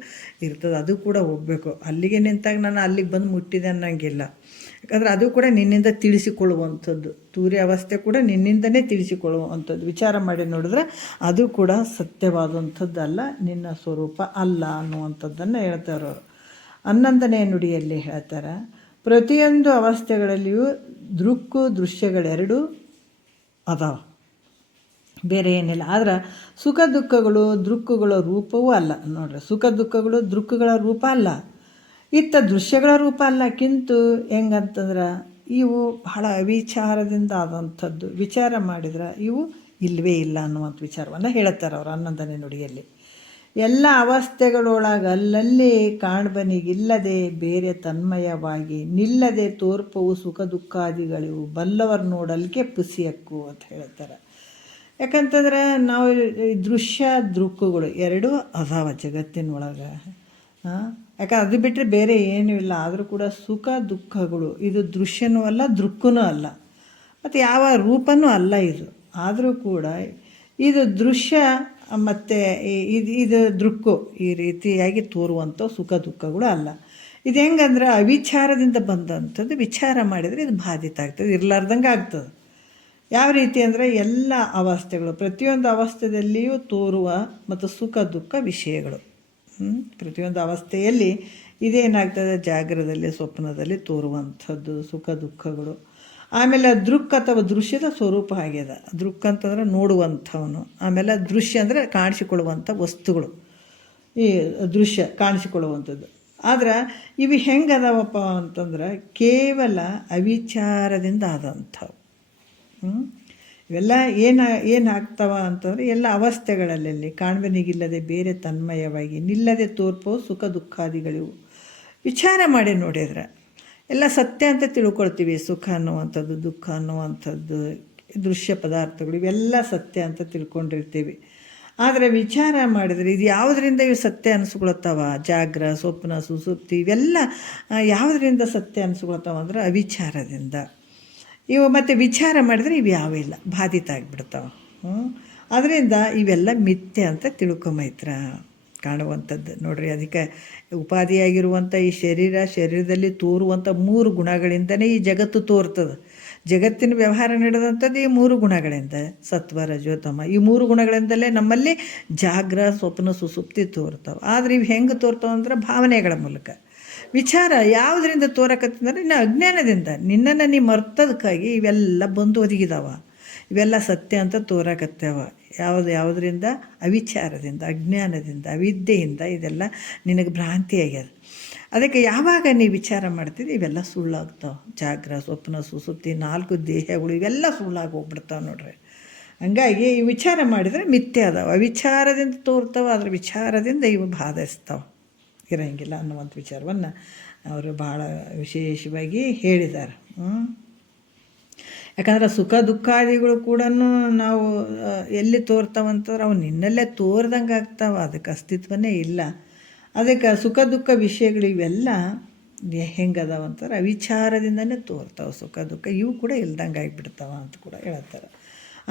ಇರ್ತದೆ. ಅದು ಕೂಡ ಹೋಗಬೇಕು. ಅಲ್ಲಿಗೆ ನಿಂತಾಗ ನಾನು ಅಲ್ಲಿಗೆ ಬಂದು ಮುಟ್ಟಿದೆ ಅನ್ನೋಂಗಿಲ್ಲ. ಯಾಕಂದರೆ ಅದು ಕೂಡ ನಿನ್ನಿಂದ ತಿಳಿಸಿಕೊಳ್ಳುವಂಥದ್ದು. ತೂರ್ಯ ಅವಸ್ಥೆ ಕೂಡ ನಿನ್ನಿಂದನೇ ತಿಳಿಸಿಕೊಳ್ಳುವಂಥದ್ದು. ವಿಚಾರ ಮಾಡಿ ನೋಡಿದ್ರೆ ಅದು ಕೂಡ ಸತ್ಯವಾದಂಥದ್ದಲ್ಲ, ನಿನ್ನ ಸ್ವರೂಪ ಅಲ್ಲ ಅನ್ನುವಂಥದ್ದನ್ನು ಹೇಳ್ತಾರೆ ಅವರು. 11ನೇ ನುಡಿಯಲ್ಲಿ ಹೇಳ್ತಾರೆ, ಪ್ರತಿಯೊಂದು ಅವಸ್ಥೆಗಳಲ್ಲಿಯೂ ದೃಶ್ಯಗಳೆರಡೂ ಅದಾವ, ಬೇರೆ ಏನಿಲ್ಲ. ಆದ್ರೆ ಸುಖ ದುಃಖಗಳು ದೃಕ್ಕುಗಳ ರೂಪವೂ ಅಲ್ಲ. ನೋಡ್ರಿ, ಸುಖ ದುಃಖಗಳು ದೃಕ್ಕುಗಳ ರೂಪ ಅಲ್ಲ, ಇತ್ತ ದೃಶ್ಯಗಳ ರೂಪ ಅಲ್ಲ. ಕಿಂತು ಹೆಂಗಂತಂದ್ರೆ ಇವು ಬಹಳ ಅವಿಚಾರದಿಂದ ಆದಂಥದ್ದು. ವಿಚಾರ ಮಾಡಿದ್ರೆ ಇವು ಇಲ್ಲವೇ ಇಲ್ಲ ಅನ್ನುವಂಥ ವಿಚಾರವನ್ನು ಹೇಳುತ್ತಾರೆ ಅವರು 11ನೇ ನುಡಿಯಲ್ಲಿ. ಎಲ್ಲ ಅವಸ್ಥೆಗಳೊಳಗೆ ಅಲ್ಲಲ್ಲಿ ಕಾಣ್ಬನಿಗಿಲ್ಲದೆ ಬೇರೆ ತನ್ಮಯವಾಗಿ ನಿಲ್ಲದೆ ತೋರ್ಪವು ಸುಖ ದುಃಖಾದಿಗಳಿವು ಬಲ್ಲವರು ನೋಡಲಿಕ್ಕೆ ಪುಸಿಯಕ್ಕು ಅಂತ ಹೇಳ್ತಾರೆ. ಯಾಕಂತಂದ್ರೆ ನಾವು ದೃಶ್ಯ ದೃಕ್ಕುಗಳು ಎರಡೂ ಅದಾವ ಜಗತ್ತಿನೊಳಗೆ. ಯಾಕಂದ್ರೆ ಅದು ಬಿಟ್ಟರೆ ಬೇರೆ ಏನೂ ಇಲ್ಲ. ಆದರೂ ಕೂಡ ಸುಖ ದುಃಖಗಳು ಇದು ದೃಶ್ಯನೂ ಅಲ್ಲ, ದೃಕ್ಕೂ ಅಲ್ಲ, ಮತ್ತು ಯಾವ ರೂಪನೂ ಅಲ್ಲ ಇದು. ಆದರೂ ಕೂಡ ಇದು ದೃಶ್ಯ ಮತ್ತು ಇದು ದೃಕ್ಕು ಈ ರೀತಿಯಾಗಿ ತೋರುವಂಥ ಸುಖ ದುಃಖಗಳು ಅಲ್ಲ. ಇದು ಹೆಂಗಂದ್ರೆ ಅವಿಚಾರದಿಂದ ಬಂದಂಥದ್ದು. ವಿಚಾರ ಮಾಡಿದರೆ ಇದು ಬಾಧಿತ ಆಗ್ತದೆ, ಇರಲಾರ್ದಂಗೆ ಆಗ್ತದೆ. ಯಾವ ರೀತಿ ಅಂದರೆ ಎಲ್ಲ ಅವಸ್ಥೆಗಳು ಪ್ರತಿಯೊಂದು ಅವಸ್ಥೆಯಲ್ಲಿಯೂ ತೋರುವ ಮತ್ತು ಸುಖ ದುಃಖ ವಿಷಯಗಳು. ಪ್ರತಿಯೊಂದು ಅವಸ್ಥೆಯಲ್ಲಿ ಇದೇನಾಗ್ತದೆ, ಜಾಗ್ರದಲ್ಲಿ ಸ್ವಪ್ನದಲ್ಲಿ ತೋರುವಂಥದ್ದು ಸುಖ ದುಃಖಗಳು. ಆಮೇಲೆ ದೃಕ್ ಅಥವಾ ದೃಶ್ಯದ ಸ್ವರೂಪ ಆಗ್ಯದ. ದೃಕ್ ಅಂತಂದ್ರೆ ನೋಡುವಂಥವನು. ಆಮೇಲೆ ದೃಶ್ಯ ಅಂದರೆ ಕಾಣಿಸಿಕೊಳ್ಳುವಂಥ ವಸ್ತುಗಳು, ಈ ದೃಶ್ಯ ಕಾಣಿಸಿಕೊಳ್ಳುವಂಥದ್ದು. ಆದ್ರೆ ಇವು ಹೆಂಗದಾವಪ್ಪ ಅಂತಂದ್ರೆ ಕೇವಲ ಅವಿಚಾರದಿಂದ ಆದಂಥವು. ಇವೆಲ್ಲ ಏನಾಗ್ತವ ಅಂತಂದರೆ ಎಲ್ಲ ಅವಸ್ಥೆಗಳಲ್ಲಿ ಕಾಣ್ಬನಿಗಿಲ್ಲದೆ ಬೇರೆ ತನ್ಮಯವಾಗಿ ನಿಲ್ಲದೆ ತೋರ್ಪೋ ಸುಖ ದುಃಖಾದಿಗಳಿವು. ವಿಚಾರ ಮಾಡಿ ನೋಡಿದ್ರೆ ಎಲ್ಲ ಸತ್ಯ ಅಂತ ತಿಳ್ಕೊಳ್ತೀವಿ. ಸುಖ ಅನ್ನುವಂಥದ್ದು, ದುಃಖ ಅನ್ನುವಂಥದ್ದು, ದೃಶ್ಯ ಪದಾರ್ಥಗಳು ಇವೆಲ್ಲ ಸತ್ಯ ಅಂತ ತಿಳ್ಕೊಂಡಿರ್ತೀವಿ. ಆದರೆ ವಿಚಾರ ಮಾಡಿದರೆ ಇದು ಯಾವುದರಿಂದ ಇವು ಸತ್ಯ ಅನಿಸ್ಕೊಳ್ತಾವ? ಜಾಗ್ರ ಸ್ವಪ್ನ ಸುಸುಪ್ತಿ ಇವೆಲ್ಲ ಯಾವುದರಿಂದ ಸತ್ಯ ಅನಿಸ್ಕೊಳ್ತಾವ ಅಂದ್ರೆ ಅವಿಚಾರದಿಂದ. ಇವು ಮತ್ತು ವಿಚಾರ ಮಾಡಿದರೆ ಇವು ಯಾವಿಲ್ಲ, ಬಾಧಿತ ಆಗಿಬಿಡ್ತಾವೆ. ಅದರಿಂದ ಇವೆಲ್ಲ ಮಿಥ್ಯೆ ಅಂತ ತಿಳ್ಕೊಂಬೈತ್ರ ಕಾಣುವಂಥದ್ದು. ನೋಡ್ರಿ, ಅದಕ್ಕೆ ಉಪಾಧಿಯಾಗಿರುವಂಥ ಈ ಶರೀರದಲ್ಲಿ ತೋರುವಂಥ 3 ಗುಣಗಳಿಂದನೇ ಈ ಜಗತ್ತು ತೋರ್ತದೆ. ಜಗತ್ತಿನ ವ್ಯವಹಾರ ನಡೆದಂಥದ್ದು ಈ 3 ಗುಣಗಳಿಂದ, ಸತ್ವ ರಜೋ ತಮ. ಈ 3 ಗುಣಗಳಿಂದಲೇ ನಮ್ಮಲ್ಲಿ ಜಾಗ್ರ ಸ್ವಪ್ನ ಸುಸುಪ್ತಿ ತೋರ್ತಾವೆ. ಆದರೆ ಇವು ಹೆಂಗೆ ತೋರ್ತಾವೆ ಅಂದ್ರೆ ಭಾವನೆಗಳ ಮೂಲಕ. ವಿಚಾರ ಯಾವುದರಿಂದ ತೋರಕತ್ತಂದ್ರೆ ಇನ್ನು ಅಜ್ಞಾನದಿಂದ, ನಿನ್ನನ್ನು ನೀ ಮರ್ತದಕ್ಕಾಗಿ ಇವೆಲ್ಲ ಬಂದು ಒದಗಿದಾವ. ಇವೆಲ್ಲ ಸತ್ಯ ಅಂತ ತೋರಕತ್ತವ. ಯಾವುದರಿಂದ? ಅವಿಚಾರದಿಂದ, ಅಜ್ಞಾನದಿಂದ, ಅವಿದ್ಯೆಯಿಂದ ಇದೆಲ್ಲ ನಿನಗೆ ಭ್ರಾಂತಿ ಆಗ್ಯದ. ಅದಕ್ಕೆ ಯಾವಾಗ ನೀ ವಿಚಾರ ಮಾಡ್ತಿದ್ದೆ ಇವೆಲ್ಲ ಸುಳ್ಳಾಗ್ತಾವೆ. ಜಾಗ್ರ ಸ್ವಪ್ನ ಸುಸುಪ್ತಿ 4 ದೇಹಗಳು ಇವೆಲ್ಲ ಸುಳ್ಳಾಗಿ ಹೋಗ್ಬಿಡ್ತಾವೆ ನೋಡ್ರಿ. ಹಂಗಾಗಿ ಈ ವಿಚಾರ ಮಾಡಿದರೆ ಮಿಥ್ಯೆ ಅದಾವೆ. ಅವಿಚಾರದಿಂದ ತೋರ್ತಾವೆ, ಆದರೆ ವಿಚಾರದಿಂದ ಇವು ಬಾಧಿಸ್ತಾವೆ, ಇರೋಂಗಿಲ್ಲ ಅನ್ನುವಂಥ ವಿಚಾರವನ್ನು ಅವರು ಭಾಳ ವಿಶೇಷವಾಗಿ ಹೇಳಿದ್ದಾರೆ. ಯಾಕಂದ್ರೆ ಸುಖ ದುಃಖಾದಿಗಳು ಕೂಡ ನಾವು ಎಲ್ಲಿ ತೋರ್ತಾವಂತಂದ್ರೆ ಅವು ನಿನ್ನಲ್ಲೇ ತೋರ್ದಂಗೆ ಆಗ್ತಾವೆ, ಅದಕ್ಕೆ ಅಸ್ತಿತ್ವನೇ ಇಲ್ಲ. ಅದಕ್ಕೆ ಸುಖ ದುಃಖ ವಿಷಯಗಳು ಇವೆಲ್ಲ ಹೆಂಗದಾವಂತಾರೆ ಅವಿಚಾರದಿಂದನೇ ತೋರ್ತಾವೆ. ಸುಖ ದುಃಖ ಇವು ಕೂಡ ಇಲ್ದಂಗೆ ಆಗಿಬಿಡ್ತಾವ ಅಂತ ಕೂಡ ಹೇಳ್ತಾರೆ.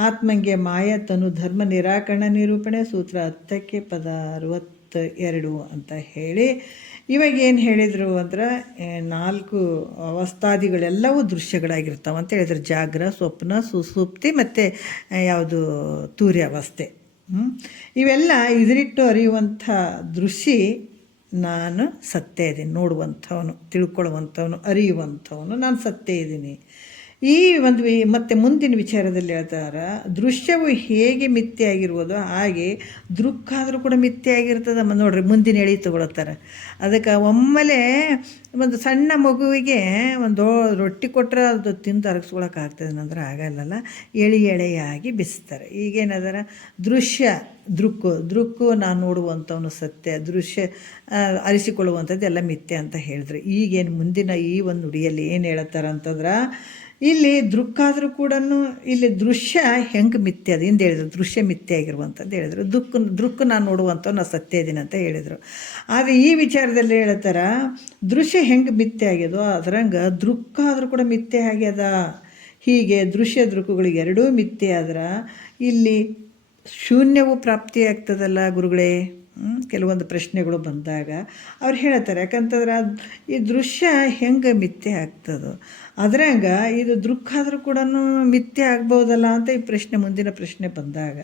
ಆತ್ಮಂಗೆ ಮಾಯ ತನು ಧರ್ಮ ನಿರಾಕರಣ ನಿರೂಪಣೆ ಸೂತ್ರ 10ಕ್ಕೆ ಪದ 62 ಅಂತ ಹೇಳಿ ಇವಾಗ ಏನು ಹೇಳಿದರು ಅಂದ್ರೆ 4 ಅವಸ್ಥಾದಿಗಳೆಲ್ಲವೂ ದೃಶ್ಯಗಳಾಗಿರ್ತಾವೆ ಅಂತ ಹೇಳಿದ್ರು. ಜಾಗ್ರ ಸ್ವಪ್ನ ಸುಸುಪ್ತಿ ಮತ್ತು ಯಾವುದು ತೂರ್ಯಾವಸ್ಥೆ ಇವೆಲ್ಲ ಇದರಿಟ್ಟು ಅರಿಯುವಂಥ ದೃಷ್ಟಿ ನಾನು ಸತ್ತೇ ಇದ್ದೀನಿ, ನೋಡುವಂಥವನು, ತಿಳ್ಕೊಳ್ಳುವಂಥವನು, ಅರಿಯುವಂಥವನು ನಾನು ಸತ್ತೇ ಇದ್ದೀನಿ. ಈ ಒಂದು ಮತ್ತು ಮುಂದಿನ ವಿಚಾರದಲ್ಲಿ ಹೇಳ್ತಾರೆ, ದೃಶ್ಯವು ಹೇಗೆ ಮಿಥ್ಯೆ ಆಗಿರ್ಬೋದು ಹಾಗೆ ದೃಕ್ಕಾದರೂ ಕೂಡ ಮಿಥ್ಯೆ ಆಗಿರ್ತದೆ. ನೋಡ್ರಿ ಮುಂದಿನ ಎಳೆ ತಗೊಳ್ತಾರೆ. ಅದಕ್ಕೆ ಒಮ್ಮೆಲೆ ಒಂದು ಸಣ್ಣ ಮಗುವಿಗೆ ಒಂದು ರೊಟ್ಟಿ ಕೊಟ್ಟರೆ ಅದು ತಿಂದು ಅರಗಿಸ್ಕೊಳಕ್ಕಾಗ್ತದೆ ಅಂದ್ರೆ ಆಗಲ್ಲಲ್ಲ, ಎಳೆಯಾಗಿ ಬಿಸ್ತಾರೆ. ಈಗೇನದರ ದೃಕ್ಕು ನಾನು ನೋಡುವಂಥವನು ಸತ್ಯ, ದೃಶ್ಯ ಅರಿಸಿಕೊಳ್ಳುವಂಥದ್ದು ಎಲ್ಲ ಮಿಥ್ಯೆ ಅಂತ ಹೇಳಿದ್ರು. ಈಗೇನು ಮುಂದಿನ ಈ ಒಂದು ನುಡಿಯಲ್ಲಿ ಏನು ಹೇಳ್ತಾರೆ ಅಂತಂದ್ರೆ, ಇಲ್ಲಿ ದೃಕ್ಕಾದರೂ ಕೂಡ ಇಲ್ಲಿ ದೃಶ್ಯ ಹೆಂಗೆ ಮಿಥ್ಯೆ ಅದು ಹಿಂದೆ ಹೇಳಿದ್ರು, ದೃಶ್ಯ ಮಿಥ್ಯೆ ಆಗಿರುವಂಥದ್ದು ಹೇಳಿದರು. ದೃಕ್ಕು ನಾನು ನೋಡುವಂಥವ್ರು ನಾನು ಸತ್ಯ ಇದ್ದೀನಿ ಅಂತ ಹೇಳಿದರು. ಆದರೆ ಈ ವಿಚಾರದಲ್ಲಿ ಹೇಳ್ತಾರೆ, ದೃಶ್ಯ ಹೆಂಗೆ ಮಿಥ್ಯೆ ಆಗ್ಯದೋ ಅದರಂಗೆ ದೃಕ್ಕಾದರೂ ಕೂಡ ಮಿಥ್ಯೆ ಆಗ್ಯದ. ಹೀಗೆ ದೃಶ್ಯ ದೃಕ್ಕುಗಳಿಗೆ ಎರಡೂ ಮಿಥ್ಯೆ ಆದ್ರೆ ಇಲ್ಲಿ ಶೂನ್ಯವು ಪ್ರಾಪ್ತಿಯಾಗ್ತದಲ್ಲ ಗುರುಗಳೇ. ಕೆಲವೊಂದು ಪ್ರಶ್ನೆಗಳು ಬಂದಾಗ ಅವ್ರು ಹೇಳ್ತಾರೆ, ಯಾಕಂತಂದ್ರೆ ಈ ದೃಶ್ಯ ಹೆಂಗೆ ಮಿಥ್ಯೆ ಆಗ್ತದೋ ಅದ್ರಂಗ ಇದು ದೃಕ್ಕಾದರೂ ಕೂಡ ಮಿಥ್ಯೆ ಆಗ್ಬೋದಲ್ಲ ಅಂತ ಈ ಪ್ರಶ್ನೆ, ಮುಂದಿನ ಪ್ರಶ್ನೆ ಬಂದಾಗ,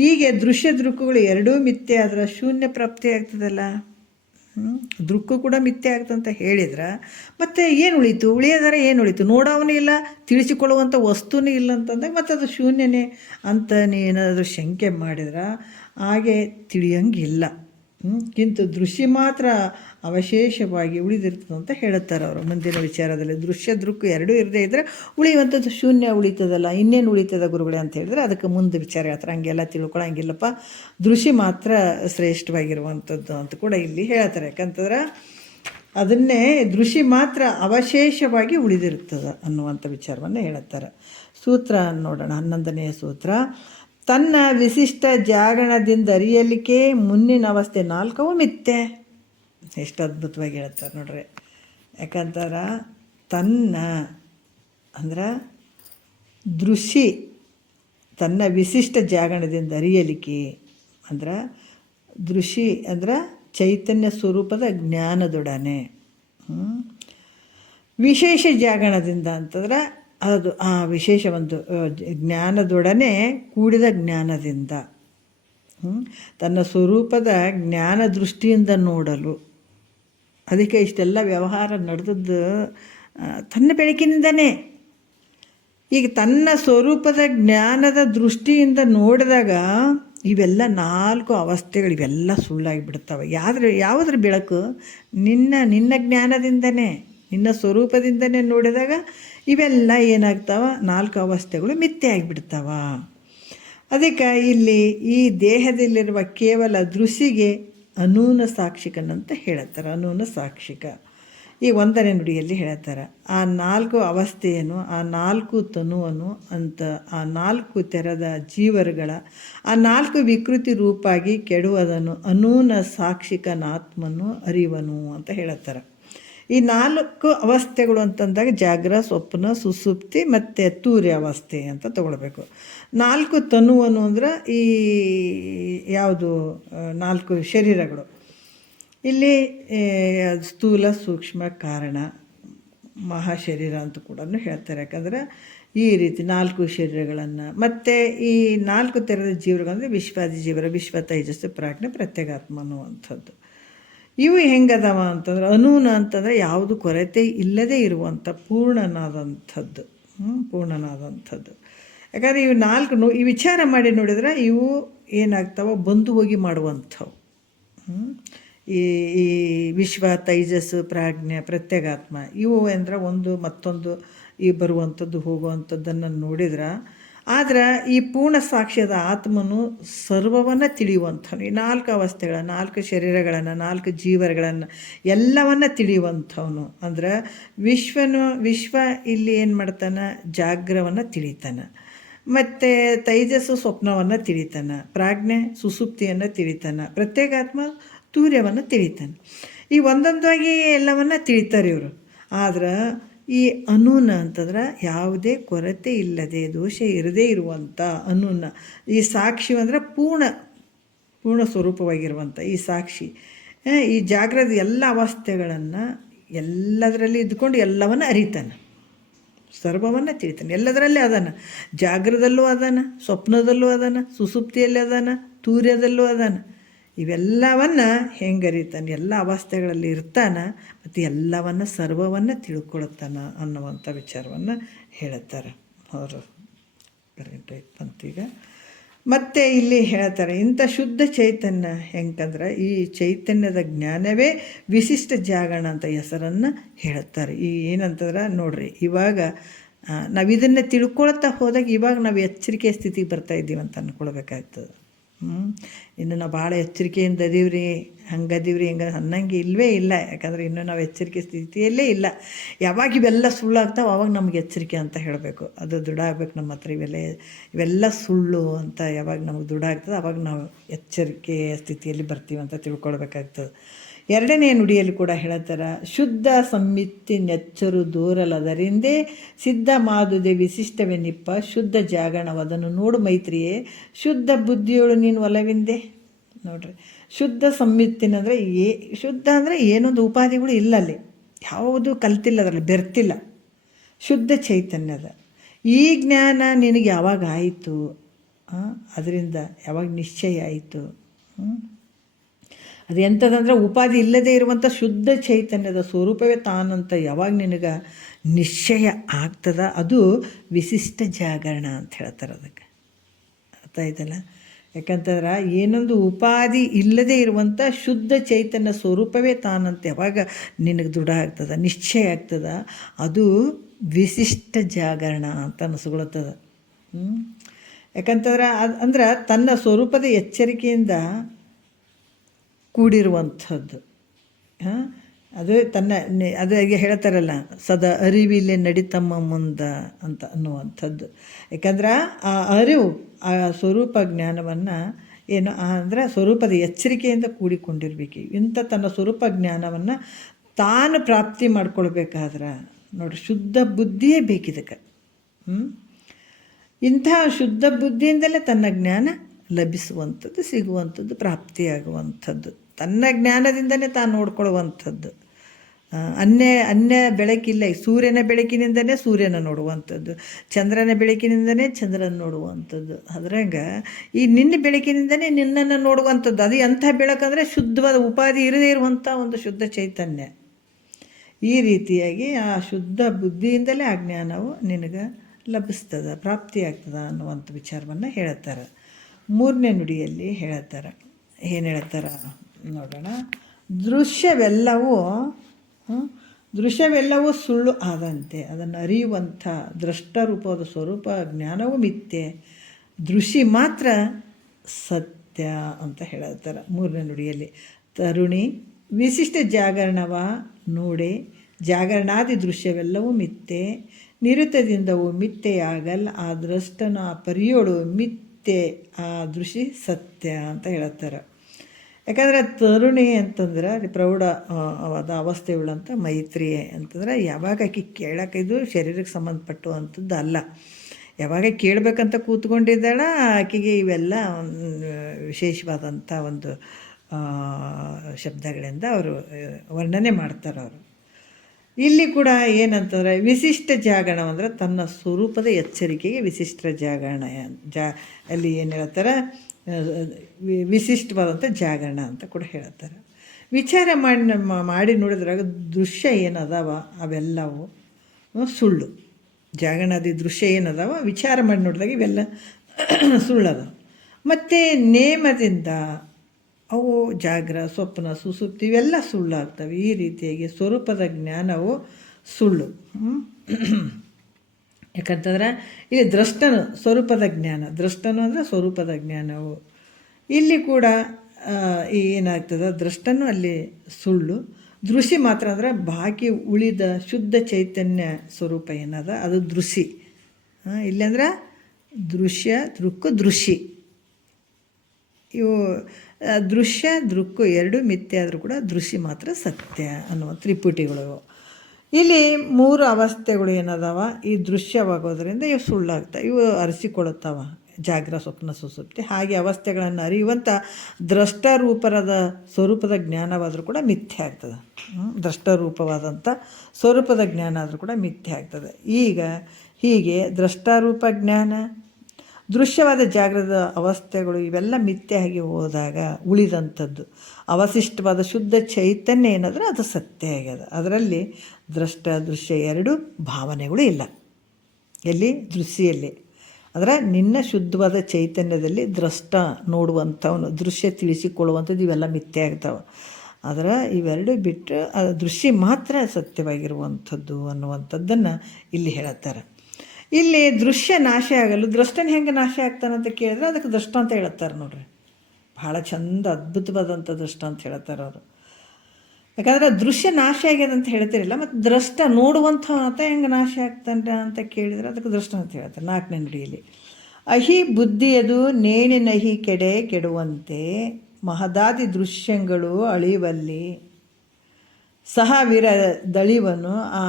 ಹೀಗೆ ದೃಶ್ಯ ದೃಕ್ಕುಗಳು ಎರಡೂ ಮಿಥ್ಯೆ ಆದ್ರೆ ಶೂನ್ಯ ಪ್ರಾಪ್ತಿ ಆಗ್ತದಲ್ಲ. ದೃಕ್ಕು ಕೂಡ ಮಿಥ್ಯೆ ಆಗ್ತಂತ ಹೇಳಿದ್ರೆ ಮತ್ತು ಏನು ಉಳೀತು? ಉಳಿಯೋದಾರೆ ಏನು ಉಳೀತು? ನೋಡೋವನೇ ಇಲ್ಲ, ತಿಳಿಸಿಕೊಳ್ಳುವಂಥ ವಸ್ತುನೇ ಇಲ್ಲ ಅಂತಂದಾಗ ಮತ್ತು ಅದು ಶೂನ್ಯನೇ ಅಂತ ನೀನಾದರೂ ಶಂಕೆ ಮಾಡಿದ್ರೆ ಹಾಗೆ ತಿಳಿಯಂಗಿಲ್ಲ. ಕಿಂತು ದೃಶ್ಯ ಮಾತ್ರ ಅವಶೇಷವಾಗಿ ಉಳಿದಿರ್ತದೆ ಅಂತ ಹೇಳುತ್ತಾರೆ ಅವರು ಮುಂದಿನ ವಿಚಾರದಲ್ಲಿ. ದೃಶ್ಯ ದೃಕ್ಕು ಎರಡೂ ಇರದೇ ಇದ್ದರೆ ಉಳಿಯುವಂಥದ್ದು ಶೂನ್ಯ ಉಳಿತದಲ್ಲ, ಇನ್ನೇನು ಉಳಿತದ ಗುರುಗಳೇ ಅಂತ ಹೇಳಿದ್ರೆ ಅದಕ್ಕೆ ಮುಂದೆ ವಿಚಾರ ಹೇಳ್ತಾರೆ. ಹಂಗೆಲ್ಲ ತಿಳ್ಕೊಳಂಗಿಲ್ಲಪ್ಪ, ದೃಶ್ಯ ಮಾತ್ರ ಶ್ರೇಷ್ಠವಾಗಿರುವಂಥದ್ದು ಅಂತ ಕೂಡ ಇಲ್ಲಿ ಹೇಳ್ತಾರೆ. ಯಾಕಂತಂದ್ರೆ ಅದನ್ನೇ ದೃಶ್ಯ ಮಾತ್ರ ಅವಶೇಷವಾಗಿ ಉಳಿದಿರ್ತದೆ ಅನ್ನುವಂಥ ವಿಚಾರವನ್ನು ಹೇಳುತ್ತಾರೆ. ಸೂತ್ರ ನೋಡೋಣ, 11ನೆಯ ಸೂತ್ರ. ತನ್ನ ವಿಶಿಷ್ಟ ಜಾಗರಣದಿಂದ ಅರಿಯಲಿಕ್ಕೆ ಮುನ್ನಿನ ಅವಸ್ಥೆ 4 ಮಿಥ್ಯೆ. ಎಷ್ಟು ಅದ್ಭುತವಾಗಿ ಹೇಳ್ತಾರೆ ನೋಡ್ರಿ. ಯಾಕಂತಾರೆ ತನ್ನ ಅಂದ್ರೆ ದೃಶ್ಯ, ತನ್ನ ವಿಶಿಷ್ಟ ಜಾಗರಣದಿಂದ ಅರಿಯಲಿಕ್ಕೆ ಅಂದ್ರೆ ದೃಶ್ಯ ಅಂದ್ರೆ ಚೈತನ್ಯ ಸ್ವರೂಪದ ಜ್ಞಾನದೊಡನೆ, ವಿಶೇಷ ಜಾಗರಣದಿಂದ ಅಂತಂದ್ರೆ ಅದು ಆ ವಿಶೇಷ ಒಂದು ಜ್ಞಾನದೊಡನೆ ಕೂಡಿದ ಜ್ಞಾನದಿಂದ, ತನ್ನ ಸ್ವರೂಪದ ಜ್ಞಾನ ದೃಷ್ಟಿಯಿಂದ ನೋಡಲು. ಅದಕ್ಕೆ ಇಷ್ಟೆಲ್ಲ ವ್ಯವಹಾರ ನಡೆದದ್ದು ತನ್ನ ಬೆಳಕಿನಿಂದನೇ. ಈಗ ತನ್ನ ಸ್ವರೂಪದ ಜ್ಞಾನದ ದೃಷ್ಟಿಯಿಂದ ನೋಡಿದಾಗ ಇವೆಲ್ಲ 4 ಅವಸ್ಥೆಗಳು ಇವೆಲ್ಲ ಸುಳ್ಳಾಗಿ ಬಿಡ್ತವೆ. ಯಾವುದ್ರ ಬೆಳಕು? ನಿನ್ನ ಜ್ಞಾನದಿಂದನೇ, ನಿನ್ನ ಸ್ವರೂಪದಿಂದನೇ ನೋಡಿದಾಗ ಇವೆಲ್ಲ ಏನಾಗ್ತಾವ? 4 ಅವಸ್ಥೆಗಳು ಮಿಥ್ಯೆ ಆಗಿಬಿಡ್ತಾವ. ಅದಕ್ಕೆ ಇಲ್ಲಿ ಈ ದೇಹದಲ್ಲಿರುವ ಕೇವಲ ದೃಷ್ಟಿಗೆ ಅನೂನ ಸಾಕ್ಷಿಕನಂತ ಹೇಳುತ್ತಾರೆ. ಅನೂನ ಸಾಕ್ಷಿಕ ಈ 1ನೇ ನುಡಿಯಲ್ಲಿ ಹೇಳ್ತಾರೆ. ಆ 4 ಅವಸ್ಥೆಯನ್ನು, ಆ 4 ತನುವನ್ನು ಅಂತ, ಆ 4 ತೆರೆದ ಜೀವರುಗಳ ಆ 4 ವಿಕೃತಿ ರೂಪಾಗಿ ಕೆಡುವುದನ್ನು ಅನೂನ ಸಾಕ್ಷಿಕನಾತ್ಮನು ಅರಿವನು ಅಂತ ಹೇಳುತ್ತಾರೆ. ಈ 4 ಅವಸ್ಥೆಗಳು ಅಂತಂದಾಗ ಜಾಗ್ರ, ಸ್ವಪ್ನ, ಸುಸುಪ್ತಿ ಮತ್ತು ತೂರ್ಯ ಅವಸ್ಥೆ ಅಂತ ತಗೊಳ್ಬೇಕು. 4 ತನುವನ್ನು ಅಂದ್ರೆ ಈ ಯಾವುದು 4 ಶರೀರಗಳು. ಇಲ್ಲಿ ಸ್ಥೂಲ, ಸೂಕ್ಷ್ಮ, ಕಾರಣ, ಮಹಾಶರೀರ ಅಂತ ಕೂಡ ಹೇಳ್ತಾರೆ. ಯಾಕಂದ್ರೆ ಈ ರೀತಿ 4 ಶರೀರಗಳನ್ನು ಮತ್ತು ಈ 4 ತೆರೆದ ಜೀವರುಗಳಂದರೆ ವಿಶ್ವಾದಿ ಜೀವರ, ವಿಶ್ವ, ತೈಜಸ್ಸು, ಪ್ರಾಜ್ಞೆ, ಪ್ರತ್ಯೇಗಾತ್ಮ ಅನ್ನುವಂಥದ್ದು. ಇವು ಹೆಂಗದವ ಅಂತಂದ್ರೆ ಅನೂನ ಅಂತಂದರೆ ಯಾವುದು ಕೊರತೆ ಇಲ್ಲದೇ ಇರುವಂಥ ಪೂರ್ಣನಾದಂಥದ್ದು. ಯಾಕಂದರೆ ಇವು 4 ಈ ವಿಚಾರ ಮಾಡಿ ನೋಡಿದ್ರೆ ಇವು ಏನಾಗ್ತಾವ? ಬಂದು ಹೋಗಿ ಮಾಡುವಂಥವು. ಈ ವಿಶ್ವ, ತೈಜಸ್ಸು, ಪ್ರಾಜ್ಞೆ, ಪ್ರತ್ಯೇಗಾತ್ಮ ಇವು ಅಂದರೆ ಒಂದು ಮತ್ತೊಂದು ಈ ಬರುವಂಥದ್ದು ಹೋಗುವಂಥದ್ದನ್ನು ನೋಡಿದ್ರೆ, ಆದ್ರೆ ಈ ಪೂರ್ಣ ಸಾಕ್ಷ್ಯದ ಆತ್ಮನು ಸರ್ವವನ್ನು ತಿಳಿಯುವಂಥವ್ನು. ಈ 4 ಅವಸ್ಥೆಗಳ, 4 ಶರೀರಗಳನ್ನು, 4 ಜೀವಗಳನ್ನು ಎಲ್ಲವನ್ನು ತಿಳಿಯುವಂಥವನು. ಅಂದ್ರೆ ವಿಶ್ವ ಇಲ್ಲಿ ಏನು ಮಾಡ್ತಾನೆ? ಜಾಗ್ರವನ್ನು ತಿಳಿತಾನೆ, ಮತ್ತು ತೈಜಸ್ಸು ಸ್ವಪ್ನವನ್ನು ತಿಳಿತಾನೆ, ಪ್ರಾಜ್ಞೆ ಸುಸುಪ್ತಿಯನ್ನು ತಿಳಿತಾನೆ, ಪ್ರತ್ಯೇಗಾತ್ಮ ತೂರ್ಯವನ್ನು ತಿಳಿತಾನೆ. ಈ ಒಂದೊಂದಾಗಿ ಎಲ್ಲವನ್ನು ತಿಳಿತಾರೆ ಇವರು. ಆದ್ರೆ ಈ ಅನೂನ ಅಂತಂದ್ರೆ ಯಾವುದೇ ಕೊರತೆ ಇಲ್ಲದೆ, ದೋಷ ಇರದೇ ಇರುವಂಥ ಅನೂನ. ಈ ಸಾಕ್ಷಿ ಅಂದರೆ ಪೂರ್ಣ ಸ್ವರೂಪವಾಗಿರುವಂಥ ಈ ಸಾಕ್ಷಿ ಈ ಜಾಗ್ರದ ಎಲ್ಲ ಅವಸ್ಥೆಗಳನ್ನು ಎಲ್ಲದರಲ್ಲಿ ಇದ್ದುಕೊಂಡು ಎಲ್ಲವನ್ನು ಅರಿತಾನೆ, ಸರ್ವವನ್ನು ತಿಳಿತಾನೆ. ಎಲ್ಲದರಲ್ಲೇ ಅದಾನ. ಜಾಗ್ರದಲ್ಲೂ ಅದಾನ, ಸ್ವಪ್ನದಲ್ಲೂ ಅದಾನ, ಸುಸುಪ್ತಿಯಲ್ಲಿ ಅದಾನ, ತೂರ್ಯದಲ್ಲೂ ಅದಾನ. ಇವೆಲ್ಲವನ್ನು ಹೆಂಗೆ ಅರಿತಾನೆ, ಎಲ್ಲ ಅವಸ್ಥೆಗಳಲ್ಲಿ ಇರ್ತಾನೆ ಮತ್ತು ಎಲ್ಲವನ್ನು ಸರ್ವವನ್ನು ತಿಳ್ಕೊಳ್ತಾನೆ ಅನ್ನುವಂಥ ವಿಚಾರವನ್ನು ಹೇಳುತ್ತಾರೆ ಅವರು. ಕರೆಕ್ಟ್ ಬಂತೀಗ. ಮತ್ತು ಇಲ್ಲಿ ಹೇಳ್ತಾರೆ, ಇಂಥ ಶುದ್ಧ ಚೈತನ್ಯ ಹೆಂಗಂದ್ರೆ ಈ ಚೈತನ್ಯದ ಜ್ಞಾನವೇ ವಿಶಿಷ್ಟ ಜಾಗರಣ ಅಂತ ಹೆಸರನ್ನು ಹೇಳುತ್ತಾರೆ. ಈ ಏನಂತಂದ್ರೆ ನೋಡ್ರಿ, ಇವಾಗ ನಾವು ಇದನ್ನು ತಿಳ್ಕೊಳ್ತಾ ಹೋದಾಗ ಇವಾಗ ನಾವು ಎಚ್ಚರಿಕೆ ಸ್ಥಿತಿಗೆ ಬರ್ತಾಯಿದ್ದೀವಿ ಅಂತ ಅಂದ್ಕೊಳ್ಬೇಕಾಗ್ತದೆ. ಇನ್ನು ನಾವು ಭಾಳ ಎಚ್ಚರಿಕೆಯಿಂದ ಅದೀವ್ರಿ, ಹಂಗದೀವ್ರಿ, ಹಿಂಗೆ ಅನ್ನಂಗೆ ಇಲ್ಲವೇ ಇಲ್ಲ. ಯಾಕಂದರೆ ಇನ್ನೂ ನಾವು ಎಚ್ಚರಿಕೆ ಸ್ಥಿತಿಯಲ್ಲೇ ಇಲ್ಲ. ಯಾವಾಗ ಇವೆಲ್ಲ ಸುಳ್ಳಾಗ್ತಾವೆ ಅವಾಗ ನಮ್ಗೆ ಎಚ್ಚರಿಕೆ ಅಂತ ಹೇಳಬೇಕು. ಅದು ದೃಢ ಆಗ್ಬೇಕು ನಮ್ಮ ಹತ್ರ. ಇವೆಲ್ಲ ಸುಳ್ಳು ಅಂತ ಯಾವಾಗ ನಮಗೆ ದೃಢ ಆಗ್ತದೆ ಅವಾಗ ನಾವು ಎಚ್ಚರಿಕೆ ಸ್ಥಿತಿಯಲ್ಲಿ ಬರ್ತೀವಿ ಅಂತ ತಿಳ್ಕೊಳ್ಬೇಕಾಗ್ತದೆ. ಎರಡನೇ ನುಡಿಯಲ್ಲಿ ಕೂಡ ಹೇಳ್ತಾರೆ, ಶುದ್ಧ ಸಂಮಿತಿ ನೆಚ್ಚರು ದೂರಲದರಿಂದೇ ಸಿದ್ಧ ಮಾದುದೆ ವಿಶಿಷ್ಟವೆನಿಪ್ಪ ಶುದ್ಧ ಜಾಗರಣವದನ್ನು ನೋಡು ಮೈತ್ರಿಯೇ ಶುದ್ಧ ಬುದ್ಧಿಯೋಳು ನೀನು ಒಲವಿಂದೆ. ನೋಡ್ರಿ, ಶುದ್ಧ ಸಂಮಿತಿನಂದರೆ ಶುದ್ಧ ಅಂದರೆ ಏನೊಂದು ಉಪಾಧಿಗಳು ಇಲ್ಲ, ಅಲ್ಲಿ ಯಾವುದು ಕಲ್ತಿಲ್ಲ, ಅದರಲ್ಲಿ ಬೆರ್ತಿಲ್ಲ. ಶುದ್ಧ ಚೈತನ್ಯದ ಈ ಜ್ಞಾನ ನಿನಗೆ ಯಾವಾಗ ಆಯಿತು, ಅದರಿಂದ ಯಾವಾಗ ನಿಶ್ಚಯ ಆಯಿತು, ಅದು ಎಂಥದಂದ್ರೆ ಉಪಾಧಿ ಇಲ್ಲದೇ ಇರುವಂಥ ಶುದ್ಧ ಚೈತನ್ಯದ ಸ್ವರೂಪವೇ ತಾನಂತ ಯಾವಾಗ ನಿನಗೆ ನಿಶ್ಚಯ ಆಗ್ತದ, ಅದು ವಿಶಿಷ್ಟ ಜಾಗರಣ ಅಂತ ಹೇಳ್ತಾರೆ. ಅದಕ್ಕೆ ಅರ್ಥ ಆಯ್ತಲ್ಲ. ಯಾಕಂತಂದ್ರೆ ಏನೊಂದು ಉಪಾಧಿ ಇಲ್ಲದೇ ಇರುವಂಥ ಶುದ್ಧ ಚೈತನ್ಯ ಸ್ವರೂಪವೇ ತಾನಂತ ಯಾವಾಗ ನಿನಗೆ ದೃಢ ಆಗ್ತದೆ, ನಿಶ್ಚಯ ಆಗ್ತದೆ, ಅದು ವಿಶಿಷ್ಟ ಜಾಗರಣ ಅಂತ ಅನಿಸ್ಕೊಳ್ತದೆ. ಯಾಕಂತಂದ್ರೆ ಅಂದ್ರೆ ತನ್ನ ಸ್ವರೂಪದ ಎಚ್ಚರಿಕೆಯಿಂದ ಕೂಡಿರುವಂಥದ್ದು. ಅದು ತನ್ನ ಅದಾಗಿ ಹೇಳ್ತಾರಲ್ಲ, ಸದಾ ಅರಿವಿಲೆ ನಡಿತಮ್ಮ ಮುಂದೆ ಅಂತ ಅನ್ನುವಂಥದ್ದು. ಯಾಕಂದ್ರೆ ಆ ಅರಿವು, ಆ ಸ್ವರೂಪ ಜ್ಞಾನವನ್ನು ಏನು ಅಂದರೆ ಸ್ವರೂಪದ ಎಚ್ಚರಿಕೆಯಿಂದ ಕೂಡಿಕೊಂಡಿರ್ಬೇಕು. ಇಂಥ ತನ್ನ ಸ್ವರೂಪ ಜ್ಞಾನವನ್ನು ತಾನು ಪ್ರಾಪ್ತಿ ಮಾಡ್ಕೊಳ್ಬೇಕಾದ್ರೆ ನೋಡಿರಿ, ಶುದ್ಧ ಬುದ್ಧಿಯೇ ಬೇಕಿದಕ್ಕೆ. ಇಂಥ ಶುದ್ಧ ಬುದ್ಧಿಯಿಂದಲೇ ತನ್ನ ಜ್ಞಾನ ಲಭಿಸುವಂಥದ್ದು, ಸಿಗುವಂಥದ್ದು, ಪ್ರಾಪ್ತಿಯಾಗುವಂಥದ್ದು, ತನ್ನ ಜ್ಞಾನದಿಂದಲೇ ತಾನು ನೋಡ್ಕೊಳ್ಳುವಂಥದ್ದು. ಅನ್ಯ ಬೆಳಕಿಲ್ಲ. ಸೂರ್ಯನ ಬೆಳಕಿನಿಂದನೇ ಸೂರ್ಯನ ನೋಡುವಂಥದ್ದು, ಚಂದ್ರನ ಬೆಳಕಿನಿಂದನೇ ಚಂದ್ರನ ನೋಡುವಂಥದ್ದು. ಅದ್ರಾಗ ಈ ನಿನ್ನ ಬೆಳಕಿನಿಂದನೇ ನಿನ್ನನ್ನು ನೋಡುವಂಥದ್ದು. ಅದು ಎಂಥ ಬೆಳಕಂದರೆ ಶುದ್ಧವಾದ ಉಪಾಧಿ ಇರದೇ ಇರುವಂಥ ಒಂದು ಶುದ್ಧ ಚೈತನ್ಯ. ಈ ರೀತಿಯಾಗಿ ಆ ಶುದ್ಧ ಬುದ್ಧಿಯಿಂದಲೇ ಆ ಜ್ಞಾನವು ನಿನಗೆ ಲಭಿಸ್ತದೆ, ಪ್ರಾಪ್ತಿಯಾಗ್ತದೆ ಅನ್ನುವಂಥ ವಿಚಾರವನ್ನು ಹೇಳುತ್ತಾರೆ. ಮೂರನೇ ನುಡಿಯಲ್ಲಿ ಹೇಳುತ್ತಾರೆ, ಏನು ಹೇಳ್ತಾರೆ ನೋಡೋಣ. ದೃಶ್ಯವೆಲ್ಲವೂ ಸುಳ್ಳು ಆದಂತೆ ಅದನ್ನು ಅರಿಯುವಂಥ ದ್ರಷ್ಟರೂಪದ ಸ್ವರೂಪ ಜ್ಞಾನವೂ ಮಿಥ್ಯೆ, ದೃಶ್ಯ ಮಾತ್ರ ಸತ್ಯ ಅಂತ ಹೇಳ್ತಾರೆ. ಮೂರನೇ ನುಡಿಯಲ್ಲಿ, ತರುಣಿ ವಿಶಿಷ್ಟ ಜಾಗರಣವ ನೋಡೆ ಜಾಗರಣಾದಿ ದೃಶ್ಯವೆಲ್ಲವೂ ಮಿಥ್ಯೆ, ನಿರುತದಿಂದವು ಮಿಥ್ಯೆಯಾಗಲ್ಲ, ಆ ದ್ರಷ್ಟನ ಆ ಪರಿಯೋಳು ಮಿಥ್ಯೆ, ಆ ದೃಶ್ಯ ಸತ್ಯ ಅಂತ ಹೇಳ್ತಾರೆ. ಯಾಕಂದರೆ ತರುಣಿ ಅಂತಂದ್ರೆ ಅದು ಪ್ರೌಢವಾದ ಅವಸ್ಥೆಯುಳ್ಳಂಥ ಮೈತ್ರಿಯೇ ಅಂತಂದ್ರೆ ಯಾವಾಗ ಆಕೆ ಕೇಳಕ್ಕೆ, ಇದು ಶರೀರಕ್ಕೆ ಸಂಬಂಧಪಟ್ಟು ಅಂಥದ್ದು ಅಲ್ಲ. ಯಾವಾಗ ಕೇಳಬೇಕಂತ ಕೂತ್ಕೊಂಡಿದ್ದಾಳ ಆಕೆಗೆ ಇವೆಲ್ಲ ವಿಶೇಷವಾದಂಥ ಒಂದು ಶಬ್ದಗಳಿಂದ ಅವರು ವರ್ಣನೆ ಮಾಡ್ತಾರೆ. ಅವರು ಇಲ್ಲಿ ಕೂಡ ಏನಂತಂದರೆ ವಿಶಿಷ್ಟ ಜಾಗರಣ ಅಂದರೆ ತನ್ನ ಸ್ವರೂಪದ ಎಚ್ಚರಿಕೆಗೆ ವಿಶಿಷ್ಟ ಜಾಗರಣ. ಅಲ್ಲಿ ಏನು ಹೇಳ್ತಾರೆ, ವಿಶಿಷ್ಟವಾದಂಥ ಜಾಗರಣ ಅಂತ ಕೂಡ ಹೇಳ್ತಾರೆ. ವಿಚಾರ ಮಾಡಿ ನೋಡಿದ್ರಾಗ ದೃಶ್ಯ ಏನದಾವ ಅವೆಲ್ಲವು ಸುಳ್ಳು. ಜಾಗರಣಾದಿ ದೃಶ್ಯ ಏನದಾವ ವಿಚಾರ ಮಾಡಿ ನೋಡಿದಾಗ ಇವೆಲ್ಲ ಸುಳ್ಳದ. ಮತ್ತು ನೇಮದಿಂದ ಅವು ಜಾಗ್ರ, ಸ್ವಪ್ನ, ಸುಸುಪ್ತಿ ಇವೆಲ್ಲ ಸುಳ್ಳಾಗ್ತವೆ. ಈ ರೀತಿಯಾಗಿ ಸ್ವರೂಪದ ಜ್ಞಾನವು ಸುಳ್ಳು. ಯಾಕಂತಂದ್ರೆ ಇಲ್ಲಿ ದ್ರಷ್ಟನು ಸ್ವರೂಪದ ಜ್ಞಾನ, ದ್ರಷ್ಟನು ಅಂದರೆ ಸ್ವರೂಪದ ಜ್ಞಾನವು. ಇಲ್ಲಿ ಕೂಡ ಏನಾಗ್ತದೆ, ದ್ರಷ್ಟನು ಅಲ್ಲಿ ಸುಳ್ಳು, ದೃಶ್ಯ ಮಾತ್ರ ಅಂದರೆ ಬಾಕಿ ಉಳಿದ ಶುದ್ಧ ಚೈತನ್ಯ ಸ್ವರೂಪ ಏನದ ಅದು ದೃಶ್ಯ. ಇಲ್ಲಂದ್ರೆ ದೃಶ್ಯ, ದೃಕ್ಕು, ದೃಶ್ಯ ಇವು ದೃಶ್ಯ ದೃಕ್ಕು ಎರಡು ಮಿಥ್ಯೆ ಆದರೂ ಕೂಡ ದೃಶ್ಯ ಮಾತ್ರ ಸತ್ಯ ಅನ್ನುವ ತ್ರಿಪುಟಿಗಳು. ಇಲ್ಲಿ ಮೂರು ಅವಸ್ಥೆಗಳು ಏನದಾವ, ಈ ದೃಶ್ಯವಾಗೋದ್ರಿಂದ ಇವು ಸುಳ್ಳಾಗ್ತವೆ, ಇವು ಅರಸಿಕೊಳ್ಳುತ್ತವ ಜಾಗ್ರ, ಸ್ವಪ್ನ, ಸುಸುಪ್ತಿ. ಹಾಗೆ ಅವಸ್ಥೆಗಳನ್ನು ಅರಿಯುವಂಥ ದ್ರಷ್ಟರೂಪದ ಸ್ವರೂಪದ ಜ್ಞಾನವಾದರೂ ಕೂಡ ಮಿಥ್ಯೆ ಆಗ್ತದೆ. ದ್ರಷ್ಟರೂಪವಾದಂಥ ಸ್ವರೂಪದ ಜ್ಞಾನ ಆದರೂ ಕೂಡ ಮಿಥ್ಯೆ ಆಗ್ತದೆ. ಈಗ ಹೀಗೆ ದ್ರಷ್ಟಾರೂಪ ಜ್ಞಾನ ದೃಶ್ಯವಾದ ಜಾಗೃತ ಅವಸ್ಥೆಗಳು ಇವೆಲ್ಲ ಮಿಥ್ಯೆಯಾಗಿ ಹೋದಾಗ ಉಳಿದಂಥದ್ದು ಅವಶಿಷ್ಟವಾದ ಶುದ್ಧ ಚೈತನ್ಯ ಏನಾದರೂ ಅದು ಸತ್ಯ ಆಗ್ಯದ. ಅದರಲ್ಲಿ ದೃಷ್ಟ ದೃಶ್ಯ ಎರಡೂ ಭಾವನೆಗಳು ಇಲ್ಲ. ಎಲ್ಲಿ? ದೃಶ್ಯಲ್ಲಿ. ಅಂದರೆ ನಿನ್ನ ಶುದ್ಧವಾದ ಚೈತನ್ಯದಲ್ಲಿ ದೃಷ್ಟ ನೋಡುವಂಥವನು, ದೃಶ್ಯ ತಿಳಿಸಿಕೊಳ್ಳುವಂಥದ್ದು ಇವೆಲ್ಲ ಮಿಥ್ಯೆ ಆಗ್ತಾವೆ. ಆದರೆ ಇವೆರಡು ಬಿಟ್ಟು ದೃಶ್ಯ ಮಾತ್ರ ಸತ್ಯವಾಗಿರುವಂಥದ್ದು ಅನ್ನುವಂಥದ್ದನ್ನು ಇಲ್ಲಿ ಹೇಳುತ್ತಾರೆ. ಇಲ್ಲಿ ದೃಶ್ಯ ನಾಶ ಆಗಲು ದೃಷ್ಟನ ಹೆಂಗೆ ನಾಶ ಆಗ್ತಾನಂತ ಕೇಳಿದ್ರೆ ಅದಕ್ಕೆ ದೃಷ್ಟ ಅಂತ ಹೇಳ್ತಾರೆ ನೋಡ್ರಿ. ಭಾಳ ಚಂದ ಅದ್ಭುತವಾದಂಥ ದೃಷ್ಟ ಅಂತ ಹೇಳ್ತಾರೆ ಅವರು. ಯಾಕಂದರೆ ದೃಶ್ಯ ನಾಶ ಆಗ್ಯದ ಅಂತ ಹೇಳ್ತಿರಲಿಲ್ಲ, ಮತ್ತು ದೃಷ್ಟ ನೋಡುವಂಥ ಆತ ಹೆಂಗೆ ನಾಶ ಆಗ್ತಾನೆ ಅಂತ ಕೇಳಿದರೆ ಅದಕ್ಕೆ ದೃಷ್ಟ ಅಂತ ಹೇಳ್ತಾರೆ. 4ನೇ ನುಡಿಯಲ್ಲಿ ಅಹಿ ಬುದ್ಧಿಯದು ನೇಣಿನಹಿ ಕೆಡೆ ಕೆಡುವಂತೆ ಮಹದಾದಿ ದೃಶ್ಯಗಳು ಅಳಿವಲ್ಲಿ ಸಹ ದಳಿವನು ಆ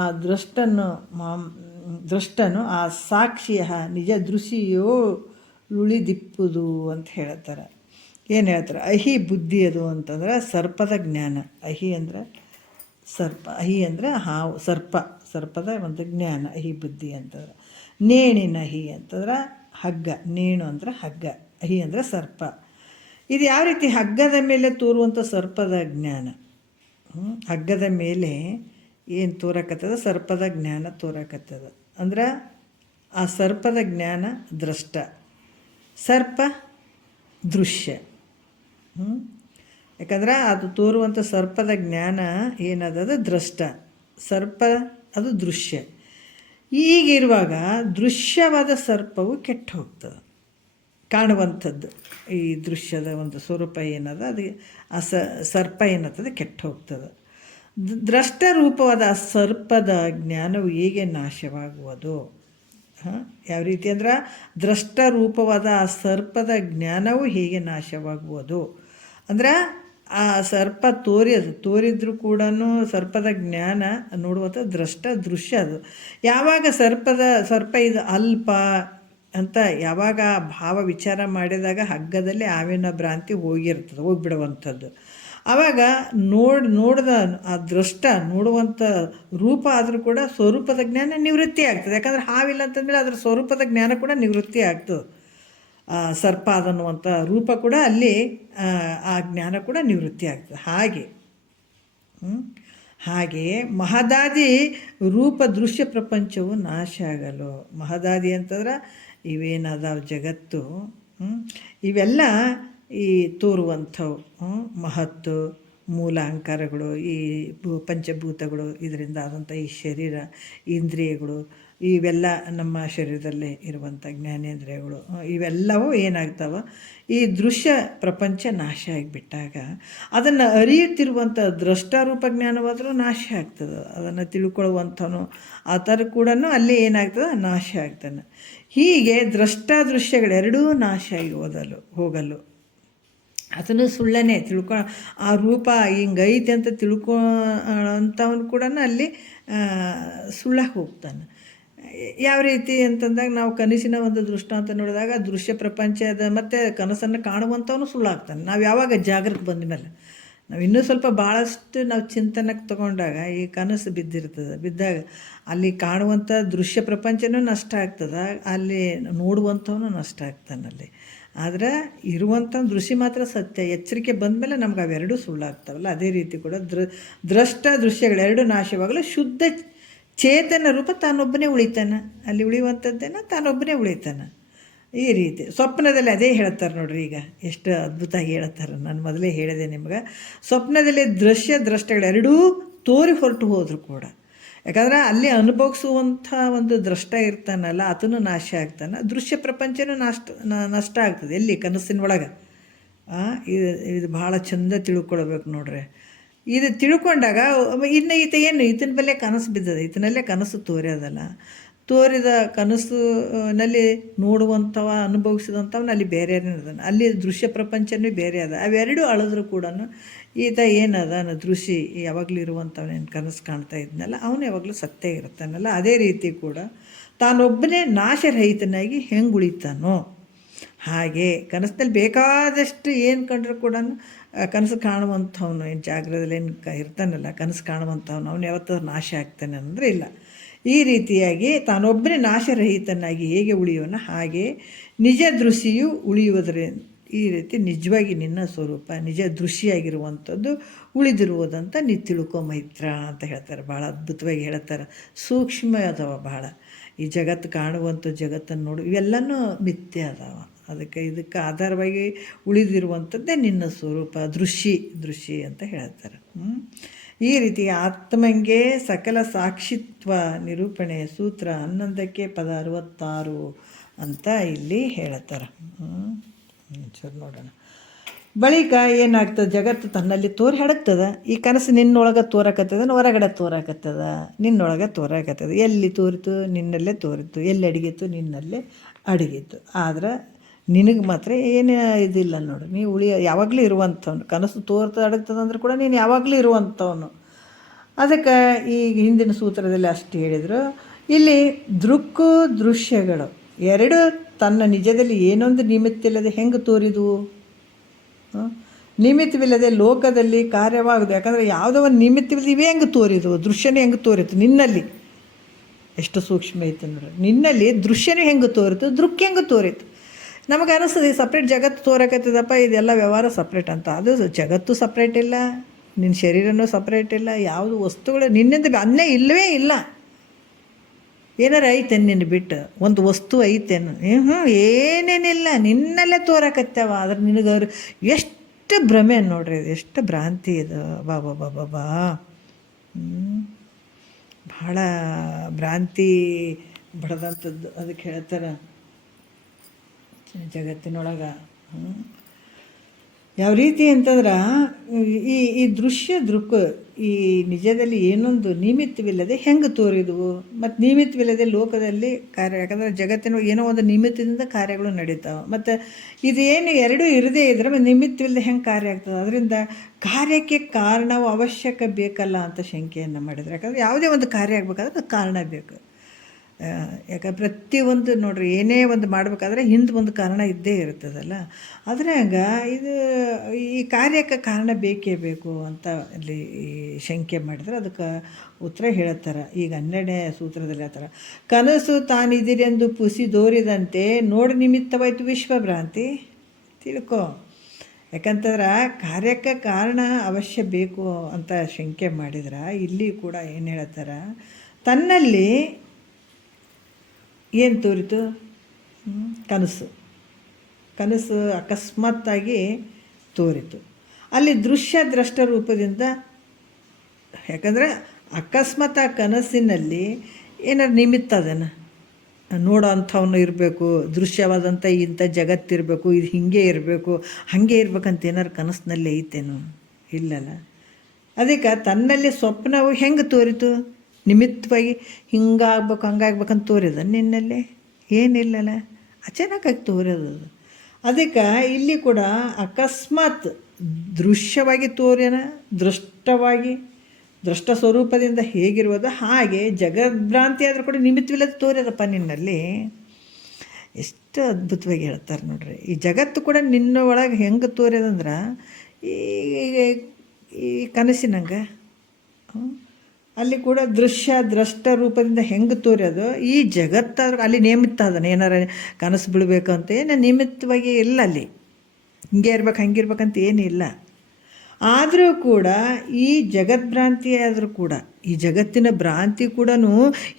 ದೃಷ್ಟನು ಆ ಸಾಕ್ಷಿಯ ನಿಜ ದೃಶ್ಯೋ ಉಳಿದಿಪ್ಪುದು ಅಂತ ಹೇಳ್ತಾರೆ. ಏನು ಹೇಳ್ತಾರೆ? ಅಹಿ ಬುದ್ಧಿಯದು ಅಂತಂದ್ರೆ ಸರ್ಪದ ಜ್ಞಾನ. ಅಹಿ ಅಂದರೆ ಸರ್ಪ, ಅಹಿ ಅಂದರೆ ಹಾವು, ಸರ್ಪದ ಒಂದು ಜ್ಞಾನ ಅಹಿ ಬುದ್ಧಿ ಅಂತಂದ್ರೆ. ನೇಣಿನ ಅಹಿ ಅಂತಂದ್ರೆ ಹಗ್ಗ, ನೇಣು ಅಂದ್ರೆ ಹಗ್ಗ, ಅಹಿ ಅಂದರೆ ಸರ್ಪ. ಇದು ಯಾವ ರೀತಿ? ಹಗ್ಗದ ಮೇಲೆ ತೋರುವಂಥ ಸರ್ಪದ ಜ್ಞಾನ. ಹಗ್ಗದ ಮೇಲೆ ಏನು ತೋರಕತ್ತದ? ಸರ್ಪದ ಜ್ಞಾನ ತೋರಕತ್ತದ. ಅಂದ್ರೆ ಆ ಸರ್ಪದ ಜ್ಞಾನ ದೃಷ್ಟ, ಸರ್ಪ ದೃಶ್ಯ. ಯಾಕಂದ್ರೆ ಅದು ತೋರುವಂಥ ಸರ್ಪದ ಜ್ಞಾನ ಏನದ? ದೃಷ್ಟ. ಸರ್ಪ ಅದು ದೃಶ್ಯ. ಈಗಿರುವಾಗ ದೃಶ್ಯವಾದ ಸರ್ಪವು ಕೆಟ್ಟು ಹೋಗ್ತದೆ. ಕಾಣುವಂಥದ್ದು ಈ ದೃಶ್ಯದ ಒಂದು ಸ್ವರೂಪ ಏನದ ಅದು ಆ ಸರ್ಪ ಏನತ್ತದ ಕೆಟ್ಟು ಹೋಗ್ತದೆ. ದ್ರಷ್ಟ ರೂಪವಾದ ಆ ಸರ್ಪದ ಜ್ಞಾನವು ಹೇಗೆ ನಾಶವಾಗುವುದು? ಯಾವ ರೀತಿ ಅಂದ್ರೆ ದ್ರಷ್ಟ ರೂಪವಾದ ಆ ಸರ್ಪದ ಜ್ಞಾನವು ಹೇಗೆ ನಾಶವಾಗುವುದು ಅಂದ್ರೆ ಆ ಸರ್ಪ ತೋರಿದ್ರೂ ಕೂಡ ಸರ್ಪದ ಜ್ಞಾನ ನೋಡುವಂಥ ದ್ರಷ್ಟ ದೃಶ್ಯ ಅದು. ಯಾವಾಗ ಸರ್ಪ ಇದು ಅಲ್ಪ ಅಂತ ಯಾವಾಗ ಭಾವ ವಿಚಾರ ಮಾಡಿದಾಗ ಹಗ್ಗದಲ್ಲಿ ಆವಿನ ಭ್ರಾಂತಿ ಹೋಗಿಬಿಡುವಂಥದ್ದು. ಆವಾಗ ನೋಡಿದ ಆ ದೃಷ್ಟ ನೋಡುವಂಥ ರೂಪ ಆದರೂ ಕೂಡ ಸ್ವರೂಪದ ಜ್ಞಾನ ನಿವೃತ್ತಿ ಆಗ್ತದೆ. ಯಾಕಂದರೆ ಹಾವಿಲ್ಲ ಅಂತಂದರೆ ಅದರ ಸ್ವರೂಪದ ಜ್ಞಾನ ಕೂಡ ನಿವೃತ್ತಿ ಆಗ್ತದೆ. ಸರ್ಪ ಅದನ್ನುವಂಥ ರೂಪ ಕೂಡ ಅಲ್ಲಿ ಆ ಜ್ಞಾನ ಕೂಡ ನಿವೃತ್ತಿ ಆಗ್ತದೆ. ಹಾಗೆಯೇ ಮಹದಾದಿ ರೂಪ ದೃಶ್ಯ ಪ್ರಪಂಚವು ನಾಶ ಆಗಲು. ಮಹದಾದಿ ಅಂತಂದ್ರೆ ಇವೇನದಾವ ಜಗತ್ತು, ಇವೆಲ್ಲ ಈ ತೋರುವಂಥವು ಮಹತ್ತು ಮೂಲ ಅಹಂಕಾರಗಳು, ಈ ಪಂಚಭೂತಗಳು, ಇದರಿಂದ ಆದಂಥ ಈ ಶರೀರ, ಇಂದ್ರಿಯಗಳು, ಇವೆಲ್ಲ ನಮ್ಮ ಶರೀರದಲ್ಲೇ ಇರುವಂಥ ಜ್ಞಾನೇಂದ್ರಿಯಗಳು, ಇವೆಲ್ಲವೂ ಏನಾಗ್ತಾವೆ? ಈ ದೃಶ್ಯ ಪ್ರಪಂಚ ನಾಶ ಆಗಿಬಿಟ್ಟಾಗ ಅದನ್ನು ಅರಿಯುತ್ತಿರುವಂಥ ದ್ರಷ್ಟಾರೂಪ ಜ್ಞಾನವಾದರೂ ನಾಶ ಆಗ್ತದೆ. ಅದನ್ನು ತಿಳ್ಕೊಳ್ಳುವಂಥವನು ಆ ಥರ ಕೂಡ ಅಲ್ಲಿ ಏನಾಗ್ತದೆ? ನಾಶ ಆಗ್ತಾನೆ. ಹೀಗೆ ದೃಶ್ಯಗಳೆರಡೂ ನಾಶ ಆಗಿ ಹೋಗಲು ಅದನ್ನು ಸುಳ್ಳನೇ ಆ ರೂಪ ಹಿಂಗೈತೆ ಅಂತ ಅಂಥವನು ಕೂಡ ಅಲ್ಲಿ ಸುಳ್ಳಾಗಿ ಹೋಗ್ತಾನೆ. ಯಾವ ರೀತಿ ಅಂತಂದಾಗ ನಾವು ಕನಸಿನ ಒಂದು ದೃಷ್ಟಾಂತ ನೋಡಿದಾಗ ದೃಶ್ಯ ಪ್ರಪಂಚದ ಮತ್ತು ಕನಸನ್ನು ಕಾಣುವಂಥವನು ಸುಳ್ಳಾಗ್ತಾನೆ. ನಾವು ಯಾವಾಗ ಜಾಗೃತಿ ಬಂದ ಮೇಲೆ ನಾವು ಇನ್ನೂ ಸ್ವಲ್ಪ ಭಾಳಷ್ಟು ನಾವು ಚಿಂತನೆಗೆ ತಗೊಂಡಾಗ ಈ ಕನಸು ಬಿದ್ದಾಗ ಅಲ್ಲಿ ಕಾಣುವಂಥ ದೃಶ್ಯ ಪ್ರಪಂಚನೂ ನಷ್ಟ ಆಗ್ತದೆ, ಅಲ್ಲಿ ನೋಡುವಂಥವನು ನಷ್ಟ ಆಗ್ತಾನಲ್ಲಿ. ಆದರೆ ಇರುವಂಥ ದೃಶ್ಯ ಮಾತ್ರ ಸತ್ಯ. ಎಚ್ಚರಿಕೆ ಬಂದಮೇಲೆ ನಮ್ಗೆ ಅವೆರಡೂ ಸುಳ್ಳಾಗ್ತಾವಲ್ಲ, ಅದೇ ರೀತಿ ಕೂಡ ದೃಶ್ಯಗಳೆರಡು ನಾಶವಾಗಲು ಶುದ್ಧ ಚೇತನ ರೂಪ ತಾನೊಬ್ಬನೇ ಉಳಿತಾನೆ. ಅಲ್ಲಿ ಉಳಿಯುವಂಥದ್ದೇನ ತಾನೊಬ್ಬನೇ ಉಳಿತಾನೆ. ಈ ರೀತಿ ಸ್ವಪ್ನದಲ್ಲಿ ಅದೇ ಹೇಳ್ತಾರೆ ನೋಡ್ರಿ. ಈಗ ಎಷ್ಟು ಅದ್ಭುತವಾಗಿ ಹೇಳ್ತಾರೆ. ನಾನು ಮೊದಲೇ ಹೇಳಿದೆ ನಿಮ್ಗೆ, ಸ್ವಪ್ನದಲ್ಲಿ ದೃಶ್ಯಗಳೆರಡೂ ತೋರಿ ಹೊರಟು ಹೋದರೂ ಕೂಡ, ಯಾಕಂದ್ರೆ ಅಲ್ಲಿ ಅನುಭವಿಸುವಂಥ ಒಂದು ದೃಷ್ಟ ಇರ್ತಾನಲ್ಲ ಅದನ್ನು ನಾಶ ಆಗ್ತಾನೆ. ದೃಶ್ಯ ಪ್ರಪಂಚನೂ ನಷ್ಟ ಆಗ್ತದೆ. ಎಲ್ಲಿ? ಕನಸಿನ ಒಳಗೆ. ಇದು ಭಾಳ ಚಂದ ತಿಳ್ಕೊಳ್ಬೇಕು ನೋಡ್ರಿ. ಇದು ತಿಳ್ಕೊಂಡಾಗ ಇನ್ನು ಈತನ ಬಲ್ಲೇ ಕನಸು ಬಿದ್ದದ, ಈತನಲ್ಲೇ ಕನಸು ತೋರಿದ ಕನಸಿನಲ್ಲಿ ನೋಡುವಂಥವ ಅನುಭವಿಸಿದಂಥವನ್ನ ಅಲ್ಲಿ ಬೇರೆ ಇದ್ದಾನೆ. ಅಲ್ಲಿ ದೃಶ್ಯ ಪ್ರಪಂಚನೂ ಬೇರೆ ಅದ. ಅವೆರಡೂ ಅಳಿದ್ರೂ ಕೂಡ ಈತ ಏನದ ದೃಶ್ಯ ಯಾವಾಗಲೂ ಇರುವಂಥವನೇನು ಕನಸು ಕಾಣ್ತಾ ಇದ್ನಲ್ಲ ಅವನು ಯಾವಾಗಲೂ ಸತ್ಯ ಇರ್ತಾನಲ್ಲ, ಅದೇ ರೀತಿ ಕೂಡ ತಾನೊಬ್ಬನೇ ನಾಶರಹಿತನಾಗಿ ಹೆಂಗೆ ಉಳಿತಾನೋ ಹಾಗೆ ಕನಸಿನಲ್ಲಿ ಬೇಕಾದಷ್ಟು ಏನು ಕಂಡ್ರೂ ಕೂಡ ಕನಸು ಕಾಣುವಂಥವನು ಏನು ಜಾಗ್ರದಲ್ಲಿ ಏನು ಇರ್ತಾನಲ್ಲ ಕನಸು ಕಾಣುವಂಥವನು ಅವನು ಯಾವತ್ತೂ ನಾಶ ಆಗ್ತಾನೆ ಅಂದರೆ ಇಲ್ಲ. ಈ ರೀತಿಯಾಗಿ ತಾನೊಬ್ಬನೇ ನಾಶರಹಿತನಾಗಿ ಹೇಗೆ ಉಳಿಯೋನ ಹಾಗೆ ನಿಜ ದೃಷ್ಟಿಯು ಉಳಿಯುವುದರಿಂದ ಈ ರೀತಿ ನಿಜವಾಗಿ ನಿನ್ನ ಸ್ವರೂಪ ನಿಜ ದೃಷ್ಟಿಯಾಗಿರುವಂಥದ್ದು ಉಳಿದಿರುವುದಂತ ನೀ ತಿಳ್ಕೊ ಮೈತ್ರ ಅಂತ ಹೇಳ್ತಾರೆ. ಭಾಳ ಅದ್ಭುತವಾಗಿ ಹೇಳ್ತಾರೆ. ಸೂಕ್ಷ್ಮ ಅದಾವ ಭಾಳ. ಈ ಜಗತ್ತು ಕಾಣುವಂಥ ಜಗತ್ತನ್ನು ನೋಡು ಇವೆಲ್ಲನೂ ಮಿಥ್ಯೆ ಅದಾವ. ಇದಕ್ಕೆ ಆಧಾರವಾಗಿ ಉಳಿದಿರುವಂಥದ್ದೇ ನಿನ್ನ ಸ್ವರೂಪ ದೃಷ್ಟಿ ಅಂತ ಹೇಳ್ತಾರೆ. ಈ ರೀತಿ ಆತ್ಮಂಗೆ ಸಕಲ ಸಾಕ್ಷಿತ್ವ ನಿರೂಪಣೆ ಸೂತ್ರ 11ಕ್ಕೆ ಪದ 66 ಅಂತ ಇಲ್ಲಿ ಹೇಳ್ತಾರೆ. ಸರಿ ನೋಡೋಣ. ಬಳಿಕ ಏನಾಗ್ತದೆ, ಜಗತ್ತು ತನ್ನಲ್ಲಿ ತೋರಿ ಹಡಗ್ತದ. ಈ ಕನಸು ನಿನ್ನೊಳಗೆ ತೋರಕತ್ತದ, ಹೊರಗಡೆ ತೋರಕತ್ತದ, ನಿನ್ನೊಳಗೆ ತೋರಕತ್ತದ. ಎಲ್ಲಿ ತೋರಿತು ನಿನ್ನಲ್ಲೇ ತೋರಿತು, ಎಲ್ಲಿ ಅಡಗಿತ್ತು ನಿನ್ನಲ್ಲೇ ಅಡಗಿತ್ತು. ಆದ್ರೆ ನಿನಗೆ ಮಾತ್ರ ಏನು ಇದಿಲ್ಲ ನೋಡು. ನೀ ಯಾವಾಗಲೂ ಇರುವಂಥವ್ನು. ಕನಸು ಅಡಗ್ತದಂದ್ರೆ ಕೂಡ ನೀನು ಯಾವಾಗಲೂ ಇರುವಂಥವನು. ಅದಕ್ಕೆ ಈಗ ಹಿಂದಿನ ಸೂತ್ರದಲ್ಲಿ ಅಷ್ಟು ಹೇಳಿದರು. ಇಲ್ಲಿ ದೃಶ್ಯಗಳು ಎರಡು ತನ್ನ ನಿಜದಲ್ಲಿ ಏನೊಂದು ನಿಮಿತ್ತಿಲ್ಲದೆ ಹೆಂಗೆ ತೋರಿದವು. ನಿಮಿತ್ತವಿಲ್ಲದೆ ಲೋಕದಲ್ಲಿ ಕಾರ್ಯವಾಗುದು. ಯಾಕಂದರೆ ಯಾವುದೋ ಒಂದು ನಿಮಿತ್ತವಿಲ್ಲದೆ ಇವೇ ಹೆಂಗೆ ತೋರಿದವು, ದೃಶ್ಯನೇ ಹೆಂಗೆ ತೋರಿತು ನಿನ್ನಲ್ಲಿ. ಎಷ್ಟು ಸೂಕ್ಷ್ಮ ಐತೆ ಅಂದ್ರೆ, ನಿನ್ನಲ್ಲಿ ದೃಶ್ಯನೇ ಹೆಂಗೆ ತೋರಿತು, ದೃಕ್ ಹೆಂಗೆ ತೋರಿತು. ನಮಗೆ ಅನಿಸ್ತದೆ ಸಪ್ರೇಟ್ ಜಗತ್ತು ತೋರಕತ್ತದಪ್ಪ, ಇದೆಲ್ಲ ವ್ಯವಹಾರ ಸಪ್ರೇಟ್ ಅಂತ. ಅದು ಜಗತ್ತು ಸಪ್ರೇಟ್ ಇಲ್ಲ, ನಿನ್ನ ಶರೀರನೂ ಸಪ್ರೇಟ್ ಇಲ್ಲ. ಯಾವುದು ವಸ್ತುಗಳು ನಿನ್ನಿಂದ ಅನ್ನೇ ಇಲ್ಲವೇ ಇಲ್ಲ. ಏನಾರು ಐತೇನು ನಿನ್ನ ಬಿಟ್ಟು ಒಂದು ವಸ್ತು ಐತೇನು? ಏನೇನಿಲ್ಲ, ನಿನ್ನಲ್ಲೇ ತೋರಕತ್ತವ. ಆದ್ರೆ ನಿನಗವ್ರು ಎಷ್ಟು ಭ್ರಮೆ ನೋಡ್ರಿ, ಇದು ಎಷ್ಟು ಭ್ರಾಂತಿ ಇದು. ಬಾ ಭಾಳ ಭ್ರಾಂತಿ ಬಡದಂಥದ್ದು. ಅದಕ್ಕೆ ಹೇಳ್ತಾರೆ ಜಗತ್ತಿನೊಳಗೆ ಯಾವ ರೀತಿ ಅಂತಂದ್ರೆ ಈ ದೃಕ್ ಈ ನಿಜದಲ್ಲಿ ಏನೊಂದು ನಿಮಿತ್ತವಿಲ್ಲದೆ ಹೆಂಗೆ ತೋರಿದವು. ಮತ್ತು ನಿಮಿತ್ತವಿಲ್ಲದೆ ಲೋಕದಲ್ಲಿ ಕಾರ್ಯ. ಯಾಕಂದರೆ ಜಗತ್ತಿನ ಏನೋ ಒಂದು ನಿಮಿತ್ತದಿಂದ ಕಾರ್ಯಗಳು ನಡೀತಾವೆ. ಮತ್ತು ಇದೇನು ಎರಡೂ ಇರದೇ ಇದ್ರೆ ನಿಮಿತ್ತವಿಲ್ಲದೆ ಹೆಂಗೆ ಕಾರ್ಯ ಆಗ್ತದೆ. ಅದರಿಂದ ಕಾರ್ಯಕ್ಕೆ ಕಾರಣವು ಅವಶ್ಯಕ ಬೇಕಲ್ಲ ಅಂತ ಶಂಕೆಯನ್ನು ಮಾಡಿದ್ರು. ಯಾಕಂದರೆ ಯಾವುದೇ ಒಂದು ಕಾರ್ಯ ಆಗಬೇಕಾದ್ರೆ ಅದು ಕಾರಣ ಬೇಕು. ಯಾಕಂದ್ರೆ ಪ್ರತಿಯೊಂದು ನೋಡ್ರಿ, ಏನೇ ಒಂದು ಮಾಡಬೇಕಾದ್ರೆ ಹಿಂದೆ ಒಂದು ಕಾರಣ ಇದ್ದೇ ಇರ್ತದಲ್ಲ. ಅದ್ರಾಗ ಇದು ಈ ಕಾರ್ಯಕ್ಕೆ ಕಾರಣ ಬೇಕೇ ಬೇಕು ಅಂತ ಅಲ್ಲಿ ಶಂಕೆ ಮಾಡಿದ್ರೆ ಅದಕ್ಕೆ ಉತ್ತರ ಹೇಳ್ತಾರೆ. ಈಗ 12ನೇ ಸೂತ್ರದಲ್ಲಿ ಹೇಳ್ತಾರೆ, ಕನಸು ತಾನಿದಿರೆಂದು ಪುಸಿ ದೋರಿದಂತೆ ನೋಡಿ ನಿಮಿತ್ತವಾಯಿತು ವಿಶ್ವಭ್ರಾಂತಿ. ತಿಳ್ಕೊ. ಯಾಕಂತಂದ್ರೆ ಕಾರ್ಯಕ್ಕೆ ಕಾರಣ ಅವಶ್ಯ ಬೇಕು ಅಂತ ಶಂಕೆ ಮಾಡಿದ್ರೆ ಇಲ್ಲಿ ಕೂಡ ಏನು ಹೇಳ್ತಾರೆ, ತನ್ನಲ್ಲಿ ಏನು ತೋರಿತು, ಕನಸು ಅಕಸ್ಮಾತ್ತಾಗಿ ತೋರಿತು. ಅಲ್ಲಿ ದೃಷ್ಟ ರೂಪದಿಂದ. ಯಾಕಂದರೆ ಅಕಸ್ಮಾತ್ ಆ ಕನಸಿನಲ್ಲಿ ಏನಾರು ನಿಮಿತ್ತ ಅದನ್ನು ನೋಡೋ ಅಂಥವನು ಇರಬೇಕು, ದೃಶ್ಯವಾದಂಥ ಇಂಥ ಜಗತ್ತಿರಬೇಕು, ಇದು ಹೀಗೆ ಇರಬೇಕು, ಹಾಗೆ ಇರ್ಬೇಕಂತ ಏನಾರು ಕನಸಿನಲ್ಲಿ ಐತೇನು? ಇಲ್ಲಲ್ಲ. ಅದಕ್ಕೆ ತನ್ನಲ್ಲಿ ಸ್ವಪ್ನವು ಹೆಂಗೆ ತೋರಿತು, ನಿಮಿತ್ತವಾಗಿ ಹಿಂಗಾಗ್ಬೇಕು ಹಂಗಾಗ್ಬೇಕಂತ ತೋರಿದ ನಿನ್ನಲ್ಲಿ ಏನಿಲ್ಲಲ್ಲ, ಅಚಾನಕ್ಕಾಗಿ ತೋರಿದದು. ಅದಕ್ಕೆ ಇಲ್ಲಿ ಕೂಡ ಅಕಸ್ಮಾತ್ ದೃಶ್ಯವಾಗಿ ತೋರ್ಯನ ದೃಷ್ಟ ಸ್ವರೂಪದಿಂದ ಹೇಗಿರುವುದು ಹಾಗೆ ಜಗದ್ಭ್ರಾಂತಿ ಆದರೂ ಕೂಡ ನಿಮಿತ್ತವಿಲ್ಲದೆ ತೋರ್ಯದಪ್ಪ ನಿನ್ನಲ್ಲಿ. ಎಷ್ಟು ಅದ್ಭುತವಾಗಿ ಹೇಳ್ತಾರೆ ನೋಡ್ರಿ. ಈ ಜಗತ್ತು ಕೂಡ ನಿನ್ನ ಒಳಗೆ ಹೆಂಗೆ ತೋರ್ಯದಂದ್ರೆ ಈ ಕನಸಿನಂಗೆ ಅಲ್ಲಿ ಕೂಡ ದೃಷ್ಟ ರೂಪದಿಂದ ಹೆಂಗೆ ತೋರ್ಯೋದು. ಈ ಜಗತ್ತಾದ್ರೂ ಅಲ್ಲಿ ನೇಮಿತ್ತ ಅದನ್ನು ಏನಾರ ಕನಸು ಬೀಳಬೇಕಂತ ಏನು ನಿಮಿತ್ತವಾಗಿ ಇಲ್ಲ. ಅಲ್ಲಿ ಹಿಂಗೆ ಇರ್ಬೇಕು ಹಂಗಿರ್ಬೇಕಂತ ಏನಿಲ್ಲ. ಆದರೂ ಕೂಡ ಈ ಜಗದ್ಭ್ರಾಂತಿ ಆದರೂ ಕೂಡ ಈ ಜಗತ್ತಿನ ಭ್ರಾಂತಿ ಕೂಡ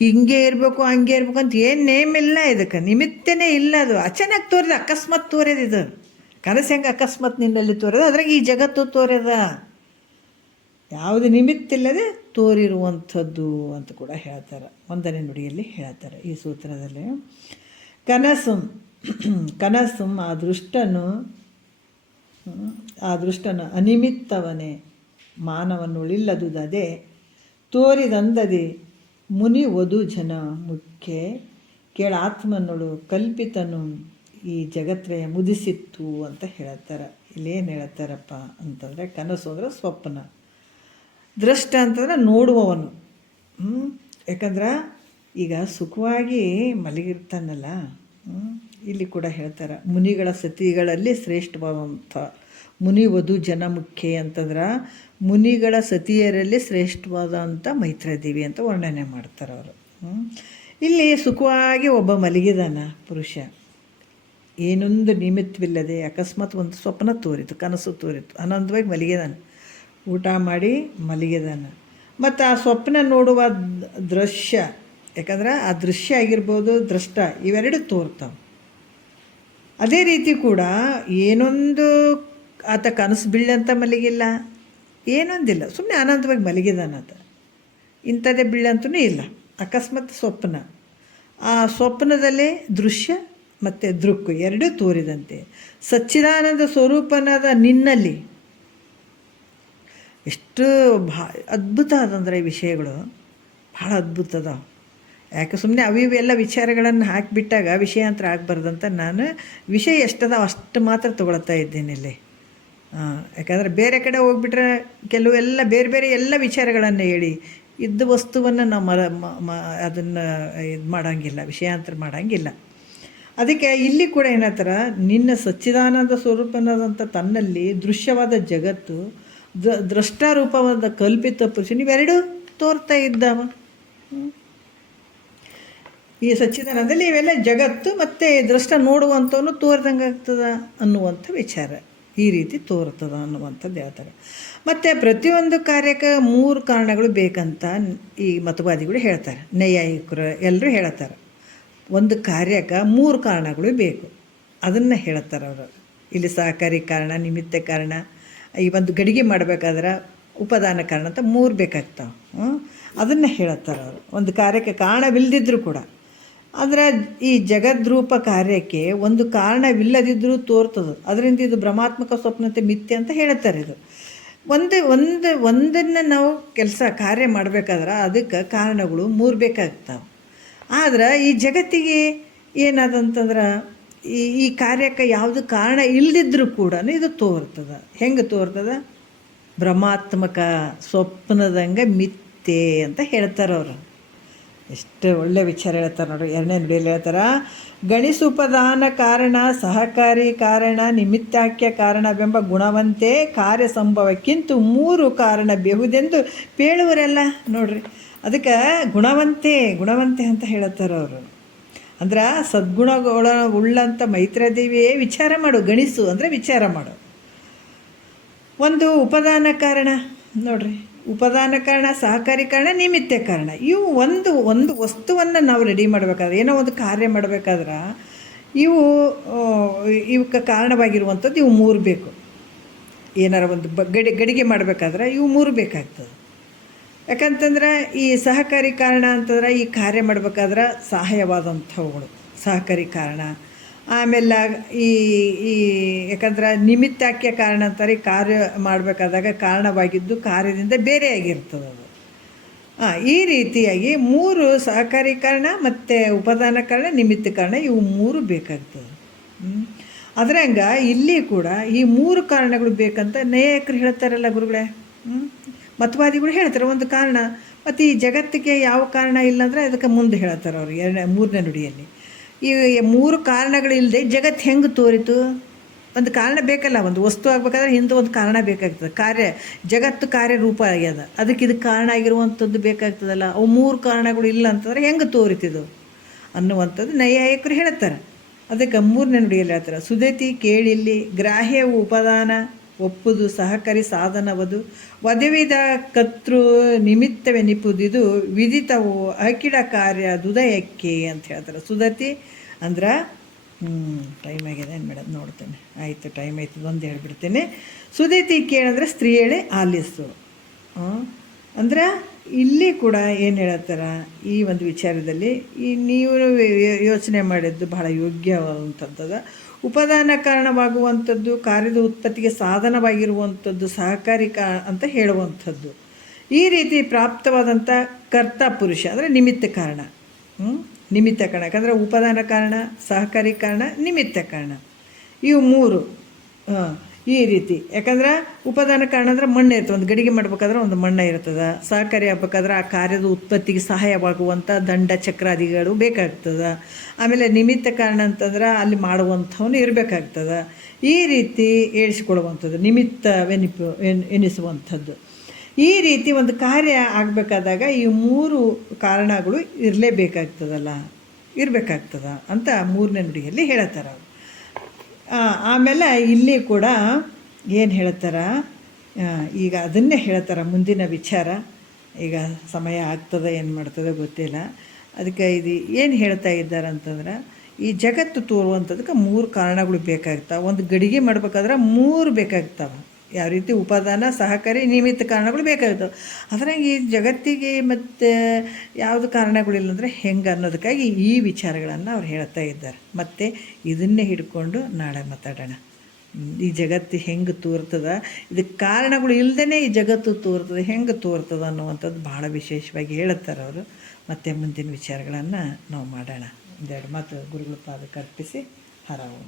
ಹಿಂಗೆ ಇರಬೇಕು ಹಂಗೆ ಇರ್ಬೇಕಂತ ಏನು ನೇಮಿಲ್ಲ. ಇದಕ್ಕೆ ನಿಮಿತ್ತನೇ ಇಲ್ಲ. ಅದು ಅಚಾನಕ್ ತೋರಿದ, ಅಕಸ್ಮಾತ್ ತೋರ್ಯದ. ಇದು ಕನಸು ಹೆಂಗೆ ಅಕಸ್ಮಾತ್ ನಿನ್ನಲ್ಲಿ ತೋರ್ಯದ, ಅದ್ರಾಗ ಈ ಜಗತ್ತು ತೋರ್ಯದ. ಯಾವುದು ನಿಮಿತ್ತಿಲ್ಲದೆ ತೋರಿರುವಂಥದ್ದು ಅಂತ ಕೂಡ ಹೇಳ್ತಾರೆ. 1ನೇ ನುಡಿಯಲ್ಲಿ ಹೇಳ್ತಾರೆ ಈ ಸೂತ್ರದಲ್ಲಿ. ಕನಸು ಆ ದೃಷ್ಟನು ಅನಿಮಿತ್ತವನೇ ಮಾನವನುಳಿಲ್ಲದುದೇ ತೋರಿದಂದದೆ ಮುನಿ ವಧು ಜನ ಮುಖ್ಯ ಕೇಳಾತ್ಮನುಳು ಕಲ್ಪಿತನು ಈ ಜಗತ್ರಯ ಮುದಿಸಿತ್ತು ಅಂತ ಹೇಳ್ತಾರೆ. ಇಲ್ಲೇನು ಹೇಳ್ತಾರಪ್ಪ ಅಂತಂದರೆ, ಕನಸು ಅಂದರೆ ಸ್ವಪ್ನ, ದೃಷ್ಟ ಅಂತಂದ್ರೆ ನೋಡುವವನು. ಯಾಕಂದ್ರೆ ಈಗ ಸುಖವಾಗಿ ಮಲಗಿರ್ತಾನಲ್ಲ, ಇಲ್ಲಿ ಕೂಡ ಹೇಳ್ತಾರೆ ಮುನಿಗಳ ಸತಿಗಳಲ್ಲಿ ಶ್ರೇಷ್ಠವಾದಂಥ ಮುನಿ ವಧು ಜನ ಮುಖ್ಯ ಅಂತಂದ್ರೆ ಮುನಿಗಳ ಸತಿಯರಲ್ಲಿ ಶ್ರೇಷ್ಠವಾದಂಥ ಮೈತ್ರಾದೇವಿ ಅಂತ ವರ್ಣನೆ ಮಾಡ್ತಾರೆ ಅವರು. ಇಲ್ಲಿ ಸುಖವಾಗಿ ಒಬ್ಬ ಮಲಗಿದಾನ ಪುರುಷ, ಏನೊಂದು ನಿಮಿತ್ತವಿಲ್ಲದೆ ಅಕಸ್ಮಾತ್ ಒಂದು ಸ್ವಪ್ನ ತೋರಿತು, ಕನಸು ತೋರಿತು, ಆನಂದವಾಗಿ ಮಲಗಿದಾನೆ, ಊಟ ಮಾಡಿ ಮಲಗಿದಾನೆ. ಮತ್ತು ಆ ಸ್ವಪ್ನ ನೋಡುವ ದೃಶ್ಯ, ಯಾಕಂದ್ರೆ ಆ ದೃಶ್ಯ ಆಗಿರ್ಬೋದು, ದೃಷ್ಟ, ಇವೆರಡು ತೋರ್ತಾವೆ. ಅದೇ ರೀತಿ ಕೂಡ ಏನೊಂದು ಆತ ಕನಸು ಬೀಳಂತ ಮಲಗಿಲ್ಲ, ಏನೊಂದಿಲ್ಲ, ಸುಮ್ಮನೆ ಆನಂದವಾಗಿ ಮಲಗಿದಾನಾತ. ಇಂಥದ್ದೇ ಬೀಳಂತೂ ಇಲ್ಲ, ಅಕಸ್ಮಾತ್ ಸ್ವಪ್ನ. ಆ ಸ್ವಪ್ನದಲ್ಲೇ ದೃಶ್ಯ ಮತ್ತು ದೃಕ್ಕು ಎರಡೂ ತೋರಿದಂತೆ ಸಚ್ಚಿದಾನಂದ ಸ್ವರೂಪನಾದ ನಿನ್ನಲ್ಲಿ ಎಷ್ಟು ಅದ್ಭುತ ಅದಂದ್ರೆ ಈ ವಿಷಯಗಳು ಭಾಳ ಅದ್ಭುತ ಅದಾವೆ. ಯಾಕೆ ಸುಮ್ಮನೆ ಅವಿವೆಲ್ಲ ವಿಚಾರಗಳನ್ನು ಹಾಕಿಬಿಟ್ಟಾಗ ವಿಷಯಾಂತರ ಆಗಬಾರ್ದಂತ ನಾನು ವಿಷಯ ಎಷ್ಟದಾವ ಅಷ್ಟು ಮಾತ್ರ ತೊಗೊಳ್ತಾ ಇದ್ದೇನೆ ಇಲ್ಲಿ. ಯಾಕಂದರೆ ಬೇರೆ ಕಡೆ ಹೋಗ್ಬಿಟ್ರೆ ಕೆಲವೆಲ್ಲ ಬೇರೆ ಬೇರೆ ಎಲ್ಲ ವಿಚಾರಗಳನ್ನು ಹೇಳಿ ಇದ್ದ ವಸ್ತುವನ್ನು ನಾವು ಅದನ್ನು ಇದು ಮಾಡೋಂಗಿಲ್ಲ, ವಿಷಯಾಂತರ ಮಾಡೋಂಗಿಲ್ಲ. ಅದಕ್ಕೆ ಇಲ್ಲಿ ಕೂಡ ಏನತ್ತರ ನಿನ್ನ ಸಚ್ಚಿದಾನಂದ ಸ್ವರೂಪನಾದಂಥ ತನ್ನಲ್ಲಿ ದೃಶ್ಯವಾದ ಜಗತ್ತು, ದ್ರಷ್ಟಾರೂಪವಾದ ಕಲ್ಪಿತ ಪುರುಷ ಇವೆರಡೂ ತೋರ್ತಾ ಇದ್ದಾವ. ಈ ಸಚ್ಚಿದಾನಂದಲ್ಲಿ ಇವೆಲ್ಲ ಜಗತ್ತು ಮತ್ತು ದೃಷ್ಟ ನೋಡುವಂಥವನು ತೋರ್ದಂಗೆ ಆಗ್ತದ ಅನ್ನುವಂಥ ವಿಚಾರ, ಈ ರೀತಿ ತೋರ್ತದ ಅನ್ನುವಂಥದ್ದು ಹೇಳ್ತಾರೆ. ಮತ್ತು ಪ್ರತಿಯೊಂದು ಕಾರ್ಯಕ್ಕೆ 3 ಕಾರಣಗಳು ಬೇಕಂತ ಈ ಮತವಾದಿಗಳು ಹೇಳ್ತಾರೆ, ನೈಯಾಯಿಕರು ಎಲ್ಲರೂ ಹೇಳ್ತಾರೆ. ಒಂದು ಕಾರ್ಯಕ್ಕೆ 3 ಕಾರಣಗಳು ಬೇಕು, ಅದನ್ನು ಹೇಳ್ತಾರೆ ಅವರು. ಇಲ್ಲಿ ಸಹಕಾರಿ ಕಾರಣ, ನಿಮಿತ್ತ ಕಾರಣ, ಈ ಒಂದು ಗಡಿಗೆ ಮಾಡಬೇಕಾದ್ರೆ ಉಪದಾನ ಕಾರಣ ಅಂತ 3 ಬೇಕಾಗ್ತಾವೆ. ಅದನ್ನು ಹೇಳ್ತಾರೆ ಅವರು. ಒಂದು ಕಾರ್ಯಕ್ಕೆ ಕಾರಣವಿಲ್ಲದಿದ್ದರೂ ಕೂಡ, ಆದರೆ ಈ ಜಗದ್ರೂಪ ಕಾರ್ಯಕ್ಕೆ ಒಂದು ಕಾರಣವಿಲ್ಲದಿದ್ದರೂ ತೋರ್ತದೆ. ಅದರಿಂದ ಇದು ಭ್ರಮಾತ್ಮಕ ಸ್ವಪ್ನತೆ ಮಿಥ್ಯೆ ಅಂತ ಹೇಳ್ತಾರೆ. ಇದು ಒಂದನ್ನು ನಾವು ಕಾರ್ಯ ಮಾಡಬೇಕಾದ್ರೆ ಅದಕ್ಕೆ ಕಾರಣಗಳು 3 ಬೇಕಾಗ್ತಾವೆ. ಆದ್ರೆ ಈ ಜಗತ್ತಿಗೆ ಏನಾದಂತಂದ್ರೆ ಈ ಕಾರ್ಯಕ್ಕೆ ಯಾವುದು ಕಾರಣ ಇಲ್ಲದಿದ್ದರೂ ಕೂಡ ಇದು ತೋರ್ತದೆ. ಹೆಂಗೆ ತೋರ್ತದೆ? ಭ್ರಮಾತ್ಮಕ ಸ್ವಪ್ನದಂಗೆ ಮಿಥ್ಯೆ ಅಂತ ಹೇಳ್ತಾರೆ ಅವರು. ಎಷ್ಟು ಒಳ್ಳೆ ವಿಚಾರ ಹೇಳ್ತಾರೆ ನೋಡ್ರಿ. 2ನೇ ನುಡಿಯಲ್ಲಿ ಹೇಳ್ತಾರೆ, ಗಣಿಸುಪದಾನ ಕಾರಣ, ಸಹಕಾರಿ ಕಾರಣ, ನಿಮಿತ್ತಾಖ್ಯ ಕಾರಣವೆಂಬ ಗುಣವಂತೆ ಕಾರ್ಯ ಸಂಭವಕ್ಕಿಂತ 3 ಕಾರಣ ಬೇಹುದೆಂದು ಪೇಳುವರೆಲ್ಲ ನೋಡ್ರಿ. ಅದಕ್ಕೆ ಗುಣವಂತೆ ಅಂತ ಹೇಳ್ತಾರೆ ಅವರು. ಅಂದ್ರೆ ಸದ್ಗುಣಗಳ ಉಳ್ಳಂಥ ಮೈತ್ರಾದೇವಿಯೇ ವಿಚಾರ ಮಾಡು, ಗಣಿಸು ಅಂದರೆ ವಿಚಾರ ಮಾಡು. ಒಂದು ಉಪದಾನ ಕಾರಣ ನೋಡ್ರಿ, ಉಪದಾನ ಕಾರಣ, ಸಹಕಾರಿ ಕಾರಣ, ನಿಮಿತ್ತ ಕಾರಣ. ಇವು ಒಂದು ವಸ್ತುವನ್ನು ನಾವು ರೆಡಿ ಮಾಡಬೇಕಾದ್ರೆ, ಏನೋ ಒಂದು ಕಾರ್ಯ ಮಾಡಬೇಕಾದ್ರೆ ಇವಕ್ಕೆ ಕಾರಣವಾಗಿರುವಂಥದ್ದು ಇವು 3 ಬೇಕು. ಏನಾರ ಒಂದು ಗಡಿಗೆ ಮಾಡಬೇಕಾದ್ರೆ ಇವು 3 ಬೇಕಾಗ್ತದೆ. ಯಾಕಂತಂದ್ರೆ ಈ ಸಹಕಾರಿ ಕಾರಣ ಅಂತಂದ್ರೆ ಈ ಕಾರ್ಯ ಮಾಡಬೇಕಾದ್ರೆ ಸಹಾಯವಾದಂಥವುಗಳು ಸಹಕಾರಿ ಕಾರಣ. ಆಮೇಲೆ ಯಾಕಂದ್ರೆ ನಿಮಿತ್ತಾಖ್ಯ ಕಾರಣ ಅಂತಾರೆ, ಕಾರ್ಯ ಮಾಡಬೇಕಾದಾಗ ಕಾರಣವಾಗಿದ್ದು ಕಾರ್ಯದಿಂದ ಬೇರೆ ಆಗಿರ್ತದೆ ಅದು. ಈ ರೀತಿಯಾಗಿ 3 ಸಹಕಾರಿ ಕಾರಣ ಮತ್ತು ಉಪದಾನ ಕಾರಣ, ನಿಮಿತ್ತ ಕಾರಣ, ಇವು 3 ಬೇಕಾಗ್ತದೆ. ಅದ್ರಂಗ ಇಲ್ಲಿ ಕೂಡ ಈ 3 ಕಾರಣಗಳು ಬೇಕಂತ ನೈಯಾಯಿಕರು ಹೇಳ್ತಾರಲ್ಲ ಗುರುಗಳೇ. ಮತವಾದಿಗಳು ಹೇಳ್ತಾರೆ ಒಂದು ಕಾರಣ, ಮತ್ತು ಈ ಜಗತ್ತಿಗೆ ಯಾವ ಕಾರಣ ಇಲ್ಲ ಅಂದರೆ ಅದಕ್ಕೆ ಮುಂದೆ ಹೇಳ್ತಾರೆ ಅವರು 3ನೇ ನುಡಿಯಲ್ಲಿ. ಈ 3 ಕಾರಣಗಳಿಲ್ಲದೆ ಜಗತ್ತು ಹೆಂಗೆ ತೋರಿತು? ಒಂದು ಕಾರಣ ಬೇಕಲ್ಲ, ಒಂದು ವಸ್ತು ಆಗಬೇಕಾದ್ರೆ ಹಿಂದೆ ಒಂದು ಕಾರಣ ಬೇಕಾಗ್ತದೆ. ಜಗತ್ತು ಕಾರ್ಯರೂಪ ಆಗ್ಯದ, ಅದಕ್ಕೆ ಇದಕ್ಕೆ ಕಾರಣ ಆಗಿರುವಂಥದ್ದು ಬೇಕಾಗ್ತದಲ್ಲ. ಅವು 3 ಕಾರಣಗಳು ಇಲ್ಲ ಅಂತಂದ್ರೆ ಹೆಂಗೆ ತೋರಿತಿದ್ದು ಅನ್ನುವಂಥದ್ದು ನೈಯಾಯಿಕರು ಹೇಳ್ತಾರೆ. ಅದಕ್ಕೆ 3ನೇ ನುಡಿಯಲ್ಲಿ ಹೇಳ್ತಾರೆ, ಸುದತಿ ಕೇಳಿಲ್ಲಿ ಗ್ರಾಹ್ಯವು ಉಪದಾನ ಒಪ್ಪುದು ಸಹಕಾರಿ ಸಾಧನವದು ವಧವಿದ ಕರ್ತೃ ನಿಮಿತ್ತವೆನಿಪುದಿದು ವಿದಿತವು ಅಕಿಡ ಕಾರ್ಯ ದುದಯಕ್ಕೆ ಅಂತ ಹೇಳ್ತಾರೆ. ಸುದತಿ ಅಂದ್ರೆ ಟೈಮ್ ಆಗಿದೆ ಏನು ಮೇಡಮ್ ನೋಡ್ತೇನೆ, ಆಯಿತು ಟೈಮ್ ಆಯ್ತು, ಒಂದು ಹೇಳ್ಬಿಡ್ತೇನೆ. ಸುದತಿ ಕೇಳಿದ್ರೆ ಸ್ತ್ರೀ ಹೇಳಿ ಆಲಿಸು ಅಂದ್ರೆ ಇಲ್ಲಿ ಕೂಡ ಏನು ಹೇಳ್ತಾರೆ ಈ ಒಂದು ವಿಚಾರದಲ್ಲಿ. ನೀವು ಯೋಚನೆ ಮಾಡಿದ್ದು ಬಹಳ ಯೋಗ್ಯವಾದಂಥದ್ದು. ಉಪದಾನ ಕಾರಣವಾಗುವಂಥದ್ದು, ಕಾರ್ಯದ ಉತ್ಪತ್ತಿಗೆ ಸಾಧನವಾಗಿರುವಂಥದ್ದು ಸಹಕಾರಿ ಅಂತ ಹೇಳುವಂಥದ್ದು. ಈ ರೀತಿ ಪ್ರಾಪ್ತವಾದಂಥ ಕರ್ತ ಪುರುಷ ಅಂದರೆ ನಿಮಿತ್ತ ಕಾರಣ. ನಿಮಿತ್ತ ಕಾರಣ ಯಾಕಂದರೆ ಉಪದಾನ ಕಾರಣ, ಸಹಕಾರಿ ಕಾರಣ, ನಿಮಿತ್ತ ಕಾರಣ, ಇವು 3 ಈ ರೀತಿ. ಯಾಕಂದ್ರೆ ಉಪದಾನ ಕಾರಣ ಅಂದರೆ ಮಣ್ಣು ಇರ್ತದೆ, ಒಂದು ಗಡಿಗೆ ಮಾಡ್ಬೇಕಾದ್ರೆ ಒಂದು ಮಣ್ಣು ಇರ್ತದೆ. ಸಹಕಾರಿ ಆಗ್ಬೇಕಾದ್ರೆ ಆ ಕಾರ್ಯದ ಉತ್ಪತ್ತಿಗೆ ಸಹಾಯವಾಗುವಂಥ ದಂಡ ಚಕ್ರಾದಿಗಳು ಬೇಕಾಗ್ತದೆ. ಆಮೇಲೆ ನಿಮಿತ್ತ ಕಾರಣ ಅಂತಂದ್ರೆ ಅಲ್ಲಿ ಮಾಡುವಂಥವನು ಇರಬೇಕಾಗ್ತದೆ. ಈ ರೀತಿ ಏಳಿಸಿಕೊಳ್ಳುವಂಥದ್ದು ನಿಮಿತ್ತ ಎನಿಸುವಂಥದ್ದು. ಈ ರೀತಿ ಒಂದು ಕಾರ್ಯ ಆಗಬೇಕಾದಾಗ ಈ 3 ಕಾರಣಗಳು ಇರಬೇಕಾಗ್ತದ ಅಂತ 3ನೇ ನುಡಿಯಲ್ಲಿ ಹೇಳ್ತಾರೆ ಅವರು. ಆಮೇಲೆ ಇಲ್ಲಿ ಕೂಡ ಏನು ಹೇಳ್ತಾರೆ, ಈಗ ಅದನ್ನೇ ಹೇಳ್ತಾರೆ ಮುಂದಿನ ವಿಚಾರ. ಈಗ ಸಮಯ ಆಗ್ತದೆ ಏನು ಮಾಡ್ತದೆ ಗೊತ್ತಿಲ್ಲ. ಅದಕ್ಕೆ ಇದು ಏನು ಹೇಳ್ತಾ ಇದ್ದಾರೆ ಅಂತಂದ್ರೆ, ಈ ಜಗತ್ತು ತೋರುವಂಥದಕ್ಕೆ 3 ಕಾರಣಗಳು ಬೇಕಾಗ್ತಾವೆ. ಒಂದು ಗಡಿಗೆ ಮಾಡ್ಬೇಕಾದ್ರೆ 3 ಬೇಕಾಗ್ತಾವೆ. ಯಾವ ರೀತಿ ಉಪಾದಾನ, ಸಹಕಾರಿ, ನಿಮಿತ್ತ ಕಾರಣಗಳು ಬೇಕಾಗ್ತವೆ. ಅದ್ರಾಗ ಈ ಜಗತ್ತಿಗೆ ಮತ್ತು ಯಾವುದು ಕಾರಣಗಳಿಲ್ಲ ಅಂದರೆ ಹೆಂಗೆ ಅನ್ನೋದಕ್ಕಾಗಿ ಈ ವಿಚಾರಗಳನ್ನು ಅವ್ರು ಹೇಳ್ತಾ ಇದ್ದಾರೆ. ಮತ್ತು ಇದನ್ನೇ ಹಿಡ್ಕೊಂಡು ನಾಳೆ ಮಾತಾಡೋಣ. ಈ ಜಗತ್ತು ಹೆಂಗೆ ತೋರ್ತದ, ಇದಕ್ಕೆ ಕಾರಣಗಳು ಇಲ್ಲದೇ ಈ ಜಗತ್ತು ತೋರ್ತದೆ, ಹೆಂಗೆ ತೋರ್ತದ ಅನ್ನುವಂಥದ್ದು ಭಾಳ ವಿಶೇಷವಾಗಿ ಹೇಳುತ್ತಾರೆ ಅವರು. ಮತ್ತು ಮುಂದಿನ ವಿಚಾರಗಳನ್ನು ನಾವು ಮಾಡೋಣ. ಒಂದೆರಡು ಮಾತು ಗುರುಗಳ ಪಾದಕ್ಕೆ ಅರ್ಪಿಸಿ ಹರವು.